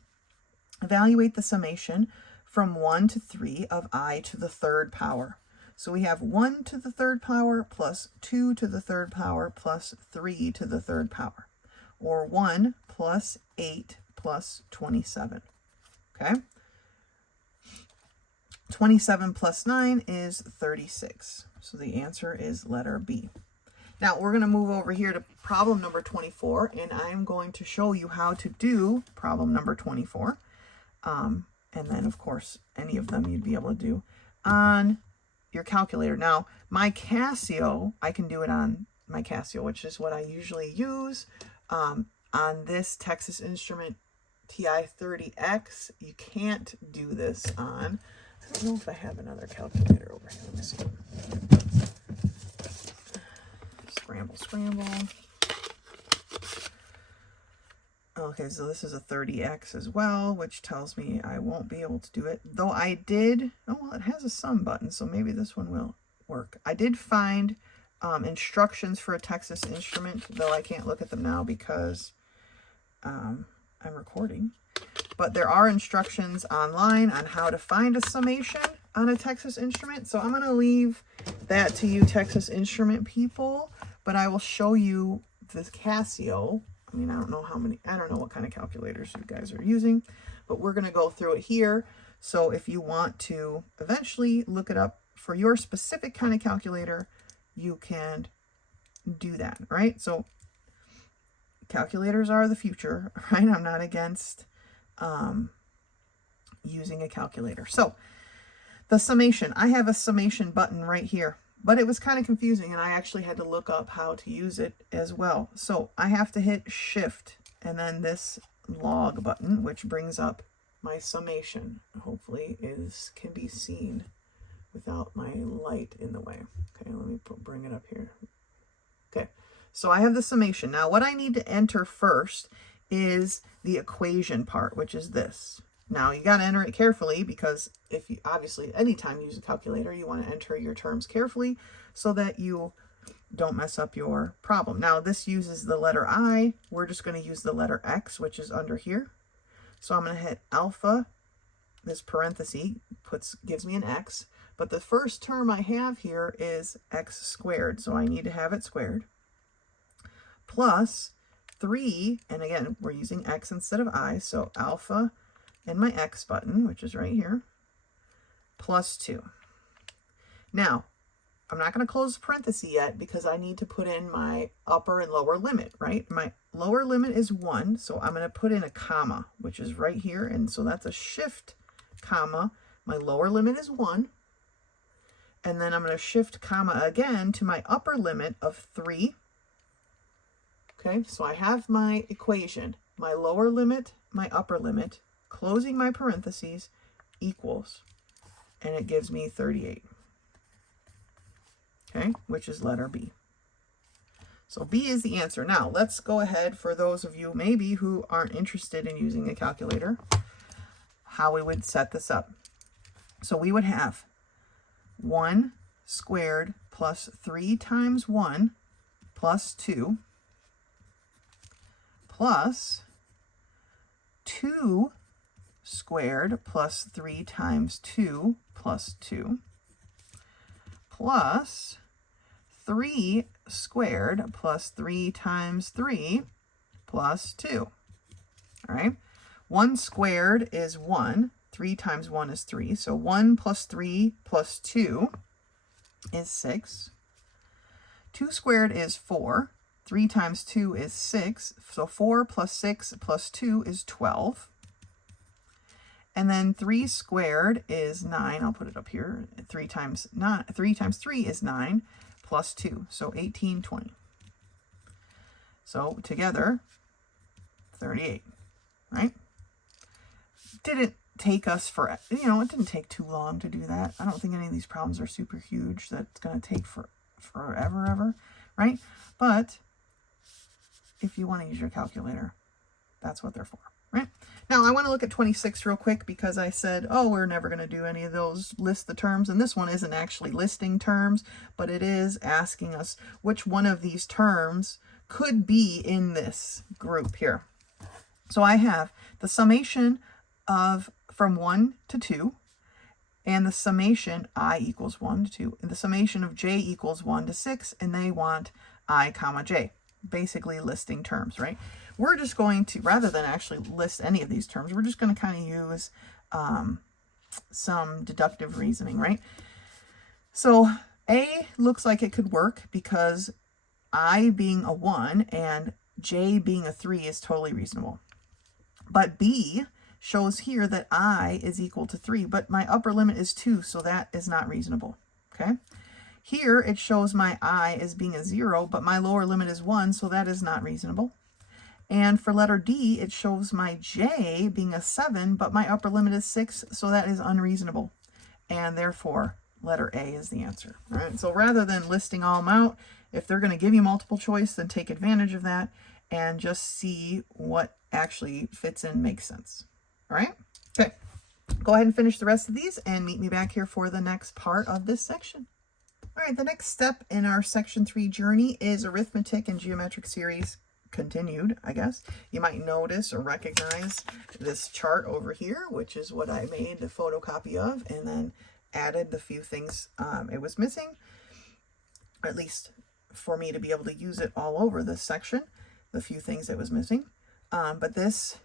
Evaluate the summation from 1 to 3 of I to the third power. So we have 1 to the third power plus 2 to the third power plus 3 to the third power, or 1 plus 8 plus 27. Okay? 27 plus 9 is 36. So the answer is letter B. Now we're going to move over here to problem number 24, and I'm going to show you how to do problem number 24. And then, of course, any of them you'd be able to do on your calculator. Now, my Casio, I can do it on my Casio, which is what I usually use. On this Texas Instrument TI-30X, you can't do this on, I don't know if I have another calculator over here. Let me see. Scramble. Okay, so this is a 30X as well, which tells me I won't be able to do it. Though I did, oh, well, it has a sum button, so maybe this one will work. I did find instructions for a Texas Instrument, though I can't look at them now because I'm recording. But there are instructions online on how to find a summation on a Texas Instrument. So I'm going to leave that to you Texas Instrument people, but I will show you the Casio. I mean, I don't know what kind of calculators you guys are using, but we're going to go through it here. So if you want to eventually look it up for your specific kind of calculator, you can do that, right? So calculators are the future, right? I'm not against using a calculator. So the summation, I have a summation button right here, but it was kind of confusing, and I actually had to look up how to use it as well. So I have to hit Shift and then this log button, which brings up my summation. Hopefully can be seen without my light in the way. Okay, let me bring it up here. Okay, so I have the summation. Now what I need to enter first is the equation part, which is this. Now you got to enter it carefully, because if you obviously anytime you use a calculator, you want to enter your terms carefully so that you don't mess up your problem. Now this uses the letter I. We're just going to use the letter X, which is under here. So I'm going to hit alpha. This parenthesis gives me an X. But the first term I have here is X squared. So I need to have it squared. Plus 3, and again, we're using X instead of I. So alpha and my X button, which is right here, plus 2. Now, I'm not going to close the parenthesis yet because I need to put in my upper and lower limit, right? My lower limit is 1, so I'm going to put in a comma, which is right here. And so that's a shift comma. My lower limit is 1. And then I'm going to shift comma again to my upper limit of 3. Okay, so I have my equation. My lower limit, my upper limit, closing my parentheses, equals. And it gives me 38. Okay, which is letter B. So B is the answer. Now, let's go ahead for those of you maybe who aren't interested in using a calculator, how we would set this up. So we would have 1 squared plus 3 times 1 plus 2 plus 2 squared plus 3 times 2 plus 2 plus 3 squared plus 3 times 3 plus 2. All right. 1 squared is 1. 3 times 1 is 3. So 1 plus 3 plus 2 is 6. 2 squared is 4. 3 times 2 is 6. So 4 plus 6 plus 2 is 12. And then 3 squared is 9. I'll put it up here. 3 times 3 is 9 plus 2. So 18, 20. So together, 38, right? Didn't take us for, it didn't take too long to do that. I don't think any of these problems are super huge. That's going to take forever, right? But if you want to use your calculator, that's what they're for, right? Now, I want to look at 26 real quick because I said, oh, we're never going to do any of those, list the terms. And this one isn't actually listing terms, but it is asking us which one of these terms could be in this group here. So I have the summation of from 1 to 2, and the summation I equals 1 to 2, and the summation of j equals 1 to 6, and they want I comma j, basically listing terms, right? We're just going to, rather than actually list any of these terms, we're just going to kind of use some deductive reasoning, right? So A looks like it could work because I being a 1 and j being a 3 is totally reasonable. But B shows here that I is equal to 3, but my upper limit is 2, so that is not reasonable, okay? Here it shows my I as being a 0, but my lower limit is 1, so that is not reasonable. And for letter D, it shows my j being a 7, but my upper limit is 6, so that is unreasonable. And therefore, letter A is the answer. All right? So rather than listing all them out, if they're going to give you multiple choice, then take advantage of that and just see what actually fits in, makes sense. All right? Okay. Go ahead and finish the rest of these and meet me back here for the next part of this section. All right, the next step in our section 3 journey is arithmetic and geometric series continued, I guess. You might notice or recognize this chart over here, which is what I made the photocopy of and then added the few things it was missing, at least for me to be able to use it all over this section, the few things it was missing. But this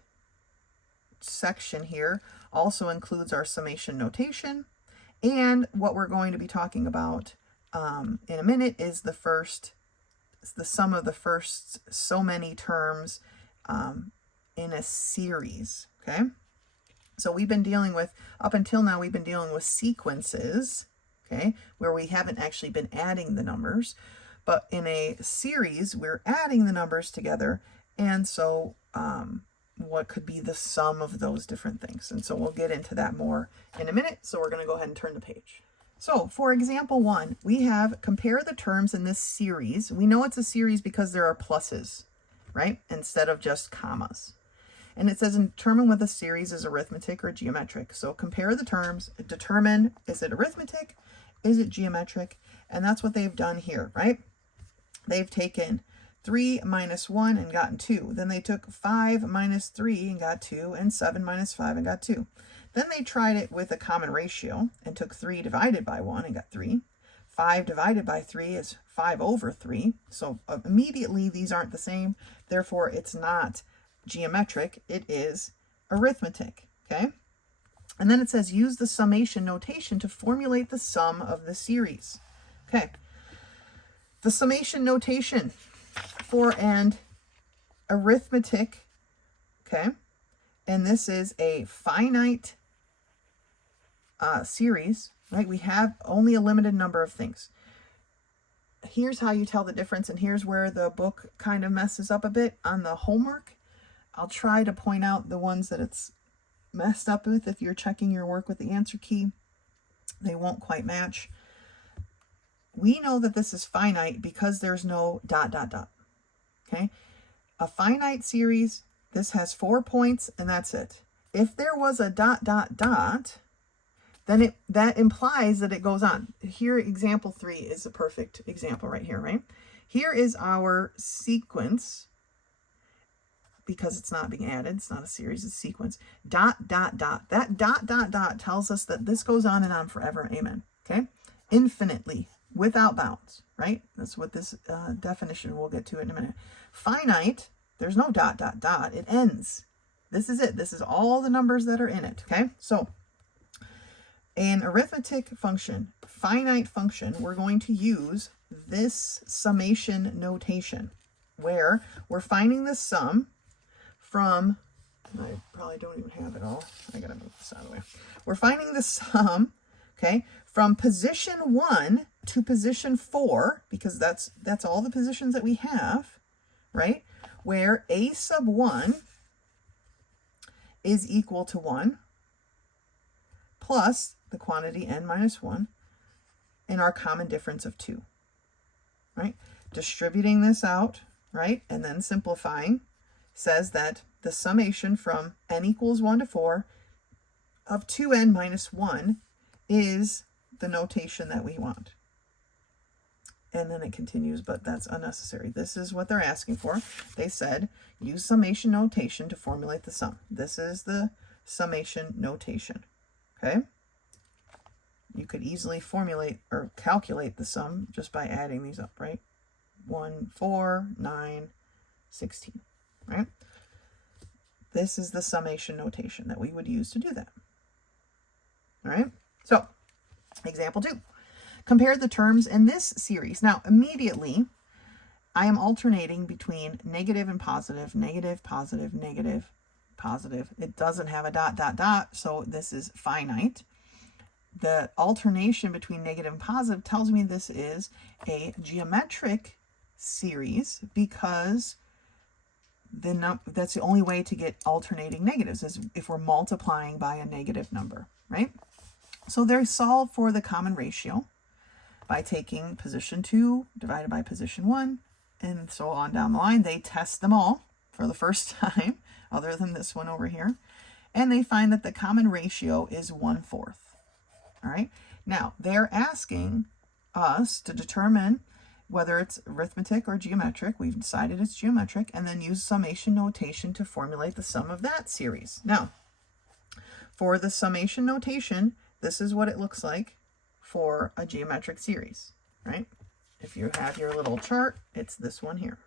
section here also includes our summation notation, and what we're going to be talking about in a minute is the sum of the first so many terms in a series, okay? So we've been dealing with, up until now, we've been dealing with sequences, okay, where we haven't actually been adding the numbers, but in a series, we're adding the numbers together, and so what could be the sum of those different things? And so we'll get into that more in a minute, so we're going to go ahead and turn the page. So for example 1, we have compare the terms in this series. We know it's a series because there are pluses, right? Instead of just commas. And it says determine whether the series is arithmetic or geometric. So compare the terms, determine, is it arithmetic? Is it geometric? And that's what they've done here, right? they've taken 3 minus 1 and gotten 2. Then they took 5 minus 3 and got 2, and 7 minus 5 and got 2. Then they tried it with a common ratio and took 3 divided by 1 and got 3. 5 divided by 3 is 5 over 3. So immediately these aren't the same. Therefore, it's not geometric. It is arithmetic. Okay? And then it says use the summation notation to formulate the sum of the series. Okay. The summation notation for an arithmetic, okay, and this is a finite series, right? We have only a limited number of things. Here's how you tell the difference, and here's where the book kind of messes up a bit on the homework. I'll try to point out the ones that it's messed up with. If you're checking your work with the answer key, they won't quite match. We know that this is finite because there's no ... Okay? A finite series, this has 4 points and that's it. If there was a ... then that implies that it goes on. Here, example 3 is a perfect example right here, right? Here is our sequence, because it's not being added. It's not a series, it's a sequence. ... That ... tells us that this goes on and on forever. Amen. Okay? Infinitely, without bounds, right? That's what this definition we'll get to in a minute. Finite, there's no ... It ends. This is it. This is all the numbers that are in it. Okay? So, an arithmetic function, finite function, we're going to use this summation notation, where we're finding the sum from, I probably don't even have it all. I gotta move this out of the way. We're finding the sum, okay, from position 1 to position 4, because that's all the positions that we have, right? Where a sub 1 is equal to 1 plus the quantity n minus 1 and our common difference of 2, right? Distributing this out, right, and then simplifying says that the summation from n equals 1 to 4 of 2n minus 1 is the notation that we want. And then it continues, but that's unnecessary. This is what they're asking for. They said, use summation notation to formulate the sum. This is the summation notation, okay? You could easily formulate or calculate the sum just by adding these up, right? 1, 4, 9, 16, right? This is the summation notation that we would use to do that. All right, so example 2. Compare the terms in this series. Now, immediately, I am alternating between negative and positive, negative, positive, negative, positive. It doesn't have a ... so this is finite. The alternation between negative and positive tells me this is a geometric series, because that's the only way to get alternating negatives, is if we're multiplying by a negative number, right? So they solve for the common ratio by taking position 2 divided by position 1, and so on down the line. They test them all for the first time, other than this one over here, and they find that the common ratio is 1/4. All right. Now, they're asking us to determine whether it's arithmetic or geometric. We've decided it's geometric, and then use summation notation to formulate the sum of that series. Now, for the summation notation, this is what it looks like for a geometric series, right? If you have your little chart, it's this one here.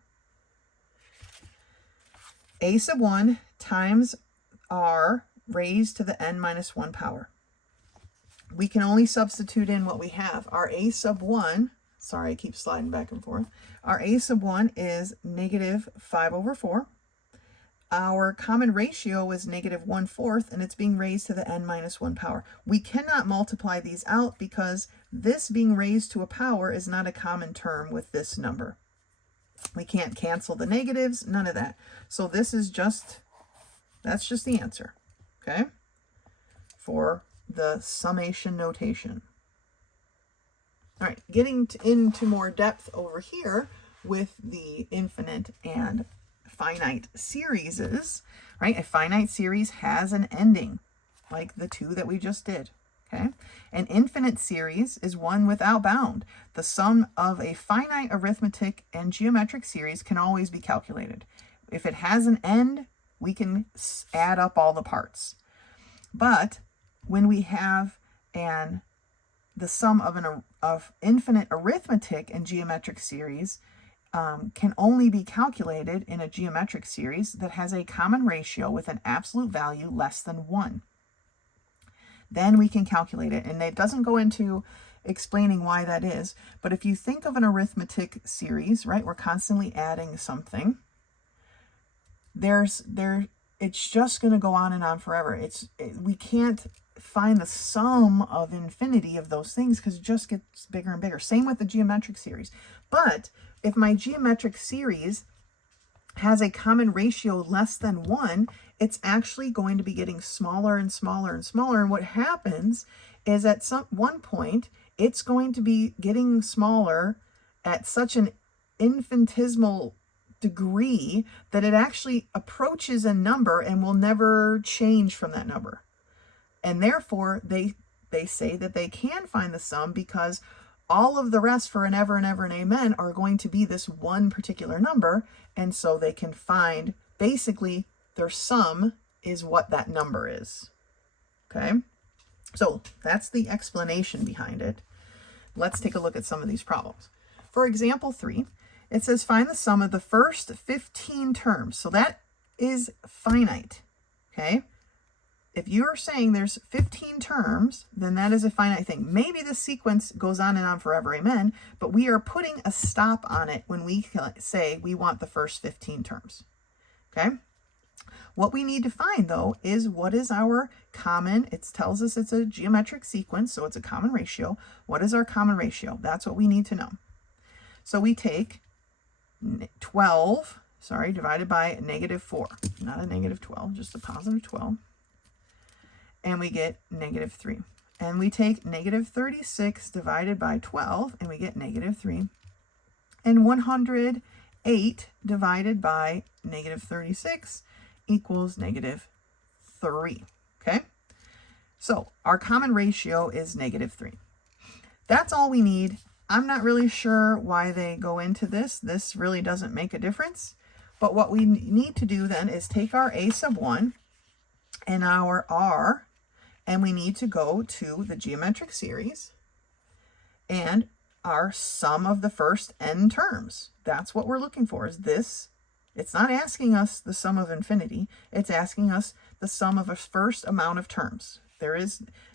A sub 1 times r raised to the n minus 1 power. We can only substitute in what we have. Our a sub 1, sorry, I keep sliding back and forth. Our a sub 1 is negative 5/4. Our common ratio is negative 1/4, and it's being raised to the n minus 1 power. We cannot multiply these out because this being raised to a power is not a common term with this number. We can't cancel the negatives, none of that. So this is just, that's just the answer, okay, for the summation notation. All right, getting into more depth over here with the infinite and finite series, right? A finite series has an ending, like the two that we just did, Okay. An infinite series is one without bound. The sum of a finite arithmetic and geometric series can always be calculated. If it has an end, we can add up all the parts. But when we have the sum of infinite arithmetic and geometric series can only be calculated in a geometric series that has a common ratio with an absolute value less than 1. Then we can calculate it. And it doesn't go into explaining why that is. But if you think of an arithmetic series, right, we're constantly adding something. It's just going to go on and on forever. We can't find the sum of infinity of those things because it just gets bigger and bigger. Same with the geometric series. But if my geometric series has a common ratio less than 1, it's actually going to be getting smaller and smaller and smaller. And what happens is at one point, it's going to be getting smaller at such an infinitesimal degree that it actually approaches a number and will never change from that number. And therefore, they say that they can find the sum because all of the rest for an ever and ever and amen are going to be this one particular number. And so they can find, basically, their sum is what that number is. Okay? So that's the explanation behind it. Let's take a look at some of these problems. For example 3, it says find the sum of the first 15 terms. So that is finite. Okay? If you're saying there's 15 terms, then that is a finite thing. Maybe the sequence goes on and on forever, amen, but we are putting a stop on it when we say we want the first 15 terms. Okay? What we need to find, though, is what is our common, it tells us it's a geometric sequence, so it's a common ratio. What is our common ratio? That's what we need to know. So we take 12, divided by -4. Not a -12, just a positive 12. And we get -3. And we take -36 divided by 12, and we get -3. And 108 divided by -36 equals -3. Okay? So our common ratio is -3. That's all we need. I'm not really sure why they go into this. This really doesn't make a difference. But what we need to do then is take our a sub 1 and our r, and we need to go to the geometric series and our sum of the first n terms. That's what we're looking for, is this. It's not asking us the sum of infinity. It's asking us the sum of a first amount of terms.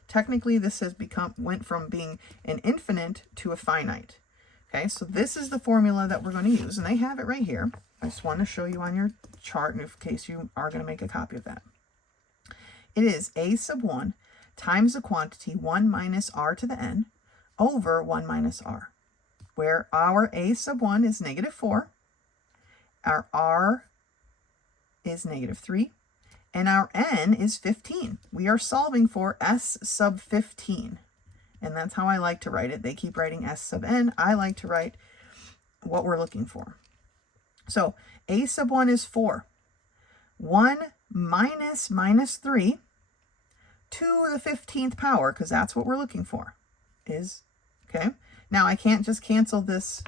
Technically, this has went from being an infinite to a finite. Okay, so this is the formula that we're going to use, and they have it right here. I just want to show you on your chart in case you are going to make a copy of that. It is a sub 1 times the quantity 1 minus r to the n over 1 minus r, where our a sub 1 is -4, our r is -3, and our n is 15. We are solving for s sub 15, and that's how I like to write it. They keep writing s sub n. I like to write what we're looking for. So a sub 1 is 4. 1 minus -3 to the 15th power, because that's what we're looking for, is, okay? Now, I can't just cancel this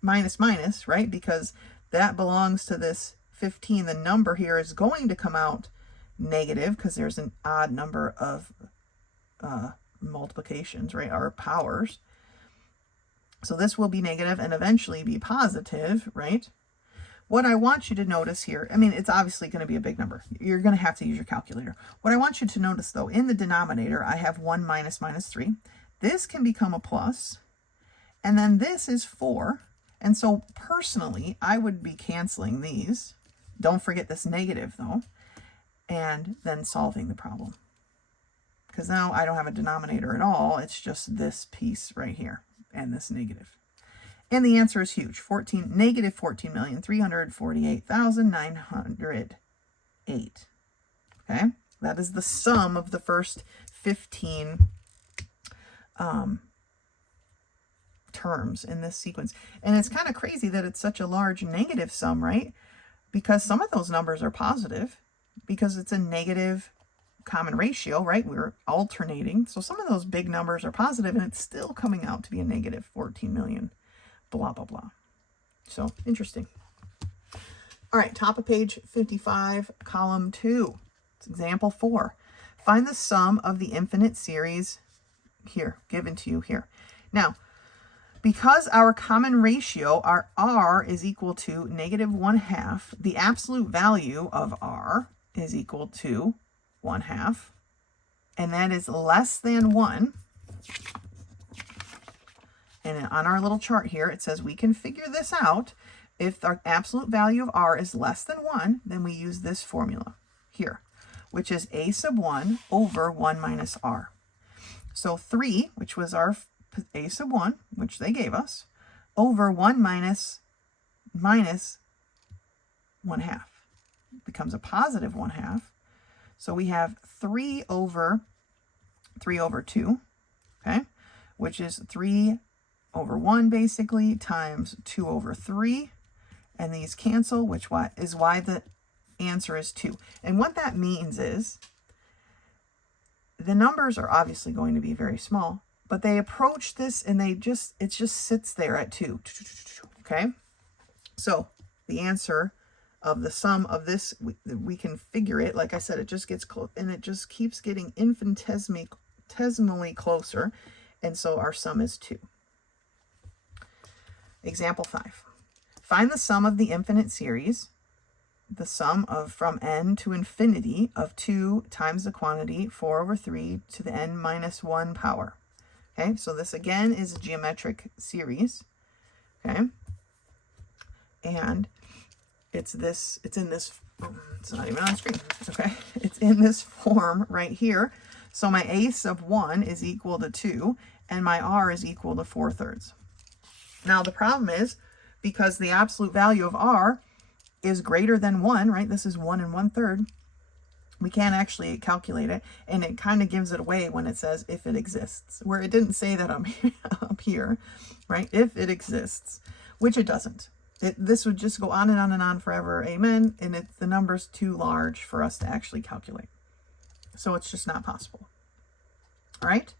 minus, right? Because that belongs to this 15. The number here is going to come out negative because there's an odd number of multiplications, right, or powers. So this will be negative and eventually be positive, right? What I want you to notice here, I mean, it's obviously going to be a big number. You're going to have to use your calculator. What I want you to notice, though, in the denominator, I have 1 minus -3. This can become a plus, and then this is 4. And so, personally, I would be canceling these. Don't forget this negative, though, and then solving the problem. Because now I don't have a denominator at all. It's just this piece right here and this negative. And the answer is huge. Negative 14,348,908. Okay? That is the sum of the first 15 terms in this sequence. And it's kind of crazy that it's such a large negative sum, right? Because some of those numbers are positive, because it's a negative common ratio, right? We're alternating. So some of those big numbers are positive and it's still coming out to be a negative 14 million, blah, blah, blah. So interesting. All right, top of page 55, column 2. It's example 4. Find the sum of the infinite series here, given to you here. Now, because our common ratio, our r, is equal to negative 1/2, the absolute value of r is equal to 1/2, and that is less than 1. And on our little chart here, it says we can figure this out. If our absolute value of r is less than 1, then we use this formula here, which is a sub 1 over 1 minus r. So 3, which was our a sub 1, which they gave us, over 1 minus 1/2 becomes a positive 1/2. So we have 3 over 2, okay, which is 3 over 1 basically times 2 over 3. And these cancel, which is why the answer is 2. And what that means is the numbers are obviously going to be very small, but they approach this and it just sits there at 2. Okay? So the answer of the sum of this, we can figure it. Like I said, it just gets close and it just keeps getting infinitesimally closer. And so our sum is 2. Example 5. Find the sum of the infinite series, the sum of from n to infinity of 2 times the quantity 4 over 3 to the n minus 1 power. Okay, so this again is a geometric series. Okay, and it's in this, it's not even on screen. Okay, it's in this form right here. So my a sub 1 is equal to 2, and my r is equal to 4/3. Now the problem is, because the absolute value of r is greater than 1, right? This is 1 1/3. We can't actually calculate it, and it kind of gives it away when it says if it exists, where it didn't say that up here, right? If it exists, which it doesn't. This would just go on and on forever, amen, and the number's too large for us to actually calculate. So it's just not possible. All right?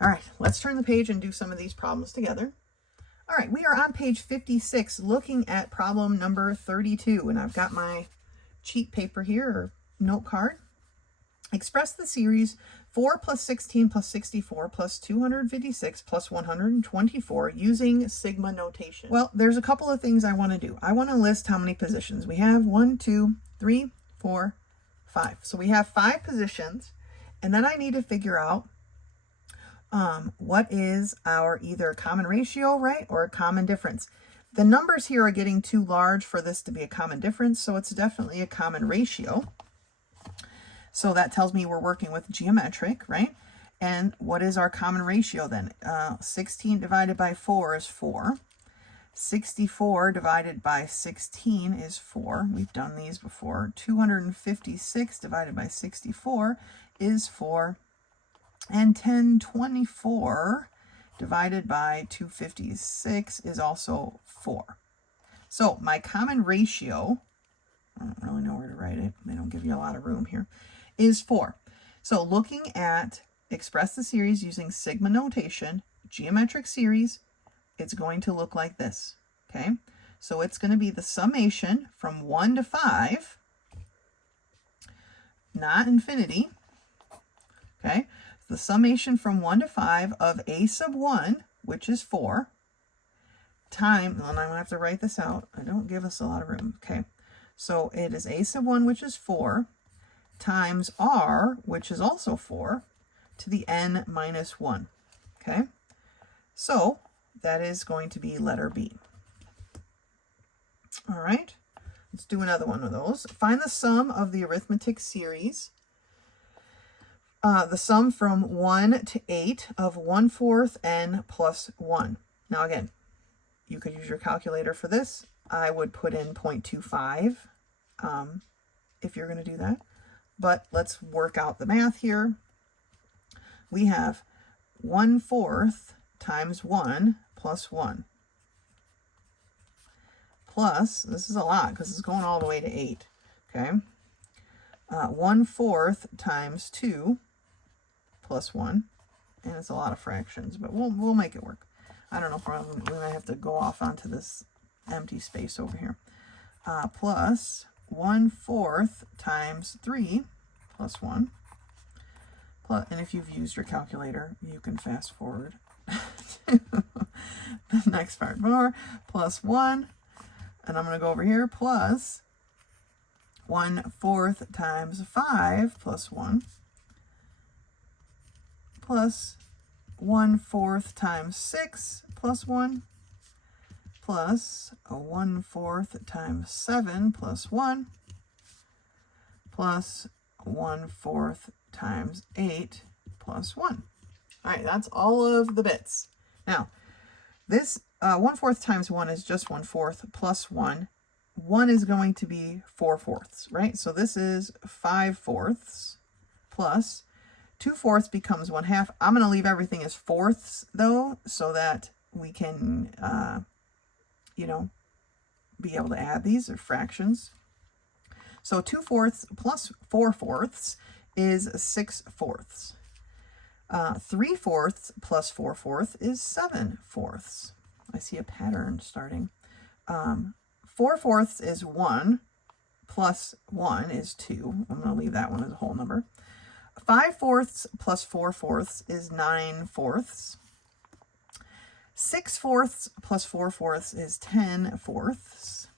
All right, let's turn the page and do some of these problems together. All right, we are on page 56 looking at problem number 32, and I've got my cheat paper here, or note card. Express the series 4 plus 16 plus 64 plus 256 plus 124 using sigma notation. Well, there's a couple of things I want to do. I want to list how many positions. We have 1, 2, 3, 4, 5. So we have 5 positions, and then I need to figure out what is our either common ratio, right, or a common difference. The numbers here are getting too large for this to be a common difference, so it's definitely a common ratio. So that tells me we're working with geometric, right? And what is our common ratio then? 16 divided by 4 is 4. 64 divided by 16 is 4. We've done these before. 256 divided by 64 is 4. And 1024 divided by 256 is also 4. So my common ratio, I don't really know where to write it. They don't give you a lot of room here, is 4. So looking at express the series using sigma notation, geometric series, it's going to look like this. Okay, so it's going to be the summation from 1 to 5, not infinity. Okay, the summation from 1 to 5 of a sub 1, which is 4, time, and I'm going to have to write this out. I don't give us a lot of room. Okay, so it is a sub 1, which is 4, times r, which is also 4, to the n minus 1. Okay, so that is going to be letter B. All right, let's do another one of those. Find the sum of the arithmetic series. The sum from 1 to 8 of 1/4 n plus 1. Now again, you could use your calculator for this. I would put in 0.25 if you're going to do that. But let's work out the math here. We have 1/4 times 1 plus 1. Plus, this is a lot because it's going all the way to 8. Okay. 1/4 times 2 plus 1. And it's a lot of fractions, but we'll make it work. I don't know if we might have to go off onto this empty space over here. Plus 1/4 times 3 plus 1. Plus, and if you've used your calculator, you can fast forward to the next part. 4 plus 1. And I'm going to go over here. Plus 1/4 times 5 plus 1. Plus 1/4 times 6 plus 1. Plus 1/4 times 7 plus 1. Plus 1/4 times 8 plus 1. All right, that's all of the bits. Now, this 1/4 times 1 is just 1/4 plus 1. 1 is going to be 4/4, right? So this is 5/4 plus 2/4 becomes 1/2. I'm going to leave everything as fourths, though, so that we can, be able to add these or fractions. So 2/4 plus 4/4 is 6/4. 3/4 plus 4/4 is 7/4. I see a pattern starting. 4/4 is 1 plus 1 is 2. I'm going to leave that one as a whole number. 5/4 plus 4/4 is 9/4. 6/4 plus 4/4 is 10/4.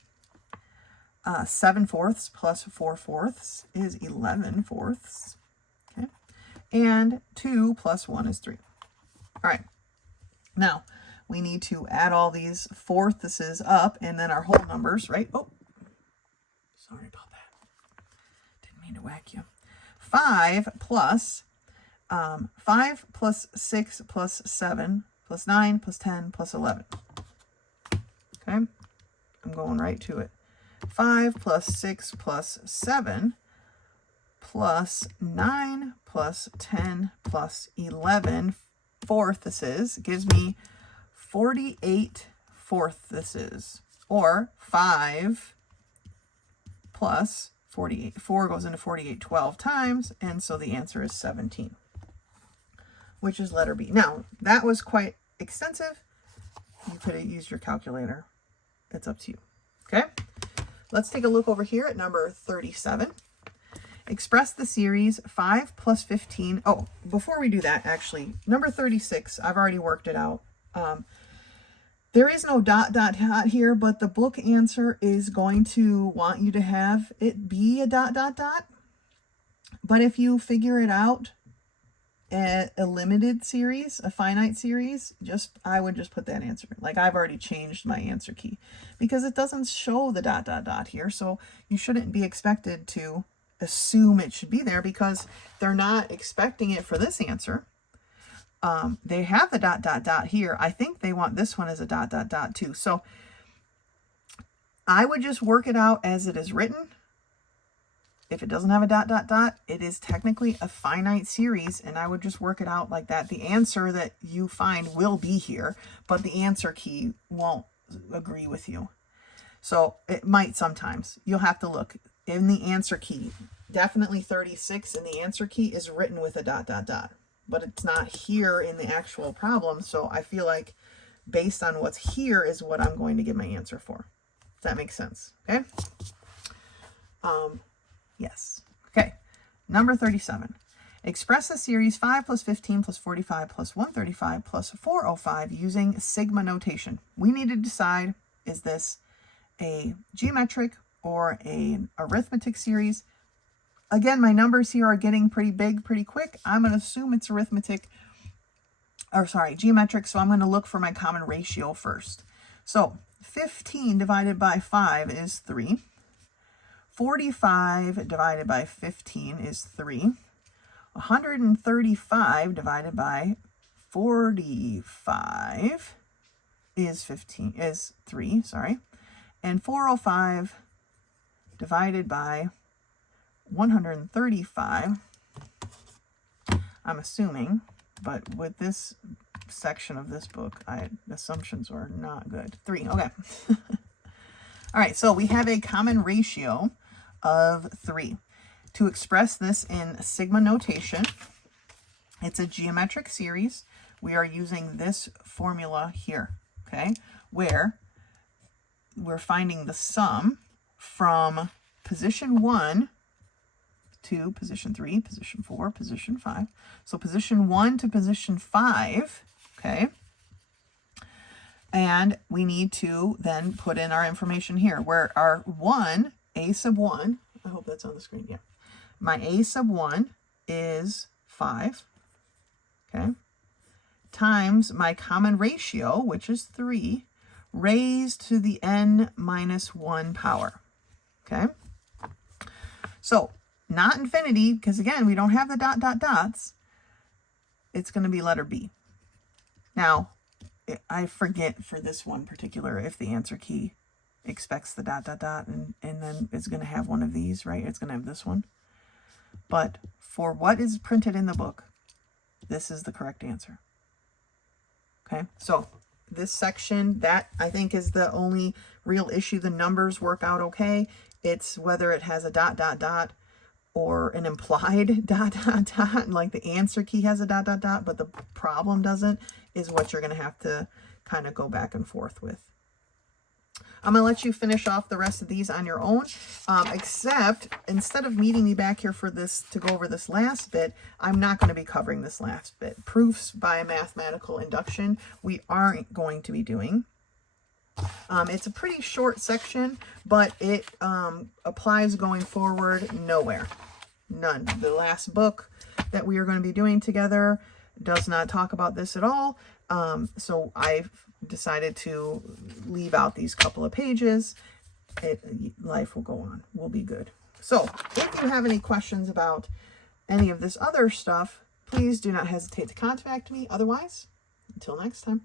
7/4 plus 4/4 is 11/4. Okay. And 2 plus 1 is 3. All right. Now, we need to add all these fourths up and then our whole numbers, right? Oh, sorry about that. Didn't mean to whack you. 5 plus 6 plus 7 plus 9 plus 10 plus 11. Okay, I'm going right to it. 5 plus 6 plus 7 plus 9 plus 10 plus 11 fourths gives me 48 fourths, or 5 plus 48. 4 goes into 48 12 times, and so the answer is 17, which is letter B. Now, that was quite extensive. You could have used your calculator. It's up to you. Okay, let's take a look over here at number 37. Express the series 5 plus 15. Oh, before we do that, actually, number 36, I've already worked it out. There is no ... here, but the book answer is going to want you to have it be a ... But if you figure it out at a limited series, a finite series, I would just put that answer. Like, I've already changed my answer key because it doesn't show the ... here. So you shouldn't be expected to assume it should be there because they're not expecting it for this answer. They have the ... here. I think they want this one as a ... too. So I would just work it out as it is written. If it doesn't have a ... it is technically a finite series, and I would just work it out like that. The answer that you find will be here, but the answer key won't agree with you. So it might sometimes. You'll have to look in the answer key. Definitely 36 in the answer key is written with a ... but it's not here in the actual problem. So I feel like based on what's here is what I'm going to give my answer for. Does that make sense? Okay. Yes. Okay. Number 37. Express the series 5 plus 15 plus 45 plus 135 plus 405 using sigma notation. We need to decide, is this a geometric or an arithmetic series? Again, my numbers here are getting pretty big pretty quick. I'm going to assume it's geometric. So I'm going to look for my common ratio first. So 15 divided by 5 is 3. 45 divided by 15 is 3. 135 divided by 45 is 3, sorry. And 405 divided by 135, I'm assuming, but with this section of this book, assumptions are not good. 3, okay. All right, so we have a common ratio of 3. To express this in sigma notation, it's a geometric series. We are using this formula here, okay, where we're finding the sum from position 1 to position 3, position 4, position 5. So position 1 to position 5, okay? And we need to then put in our information here, where our 1, a sub 1, I hope that's on the screen, yeah. My a sub 1 is 5, okay? Times my common ratio, which is 3, raised to the n minus 1 power, okay? So, not infinity, because again, we don't have the dot, dot, dots. It's going to be letter B. Now, I forget for this one particular if the answer key expects the dot, dot, dot, and then it's going to have one of these, right? It's going to have this one. But for what is printed in the book, this is the correct answer. Okay, so this section, that I think is the only real issue. The numbers work out okay. It's whether it has a dot, dot, dot, or an implied dot, dot, dot, like the answer key has a dot, dot, dot, but the problem doesn't, is what you're going to have to kind of go back and forth with. I'm going to let you finish off the rest of these on your own, except instead of meeting me back here for this, to go over this last bit, I'm not going to be covering this last bit. Proofs by mathematical induction, we aren't going to be doing. It's a pretty short section, but it applies going forward nowhere. None. The last book that we are going to be doing together does not talk about this at all. So I've decided to leave out these couple of pages. Life will go on. We'll be good. So if you have any questions about any of this other stuff, please do not hesitate to contact me. Otherwise, until next time.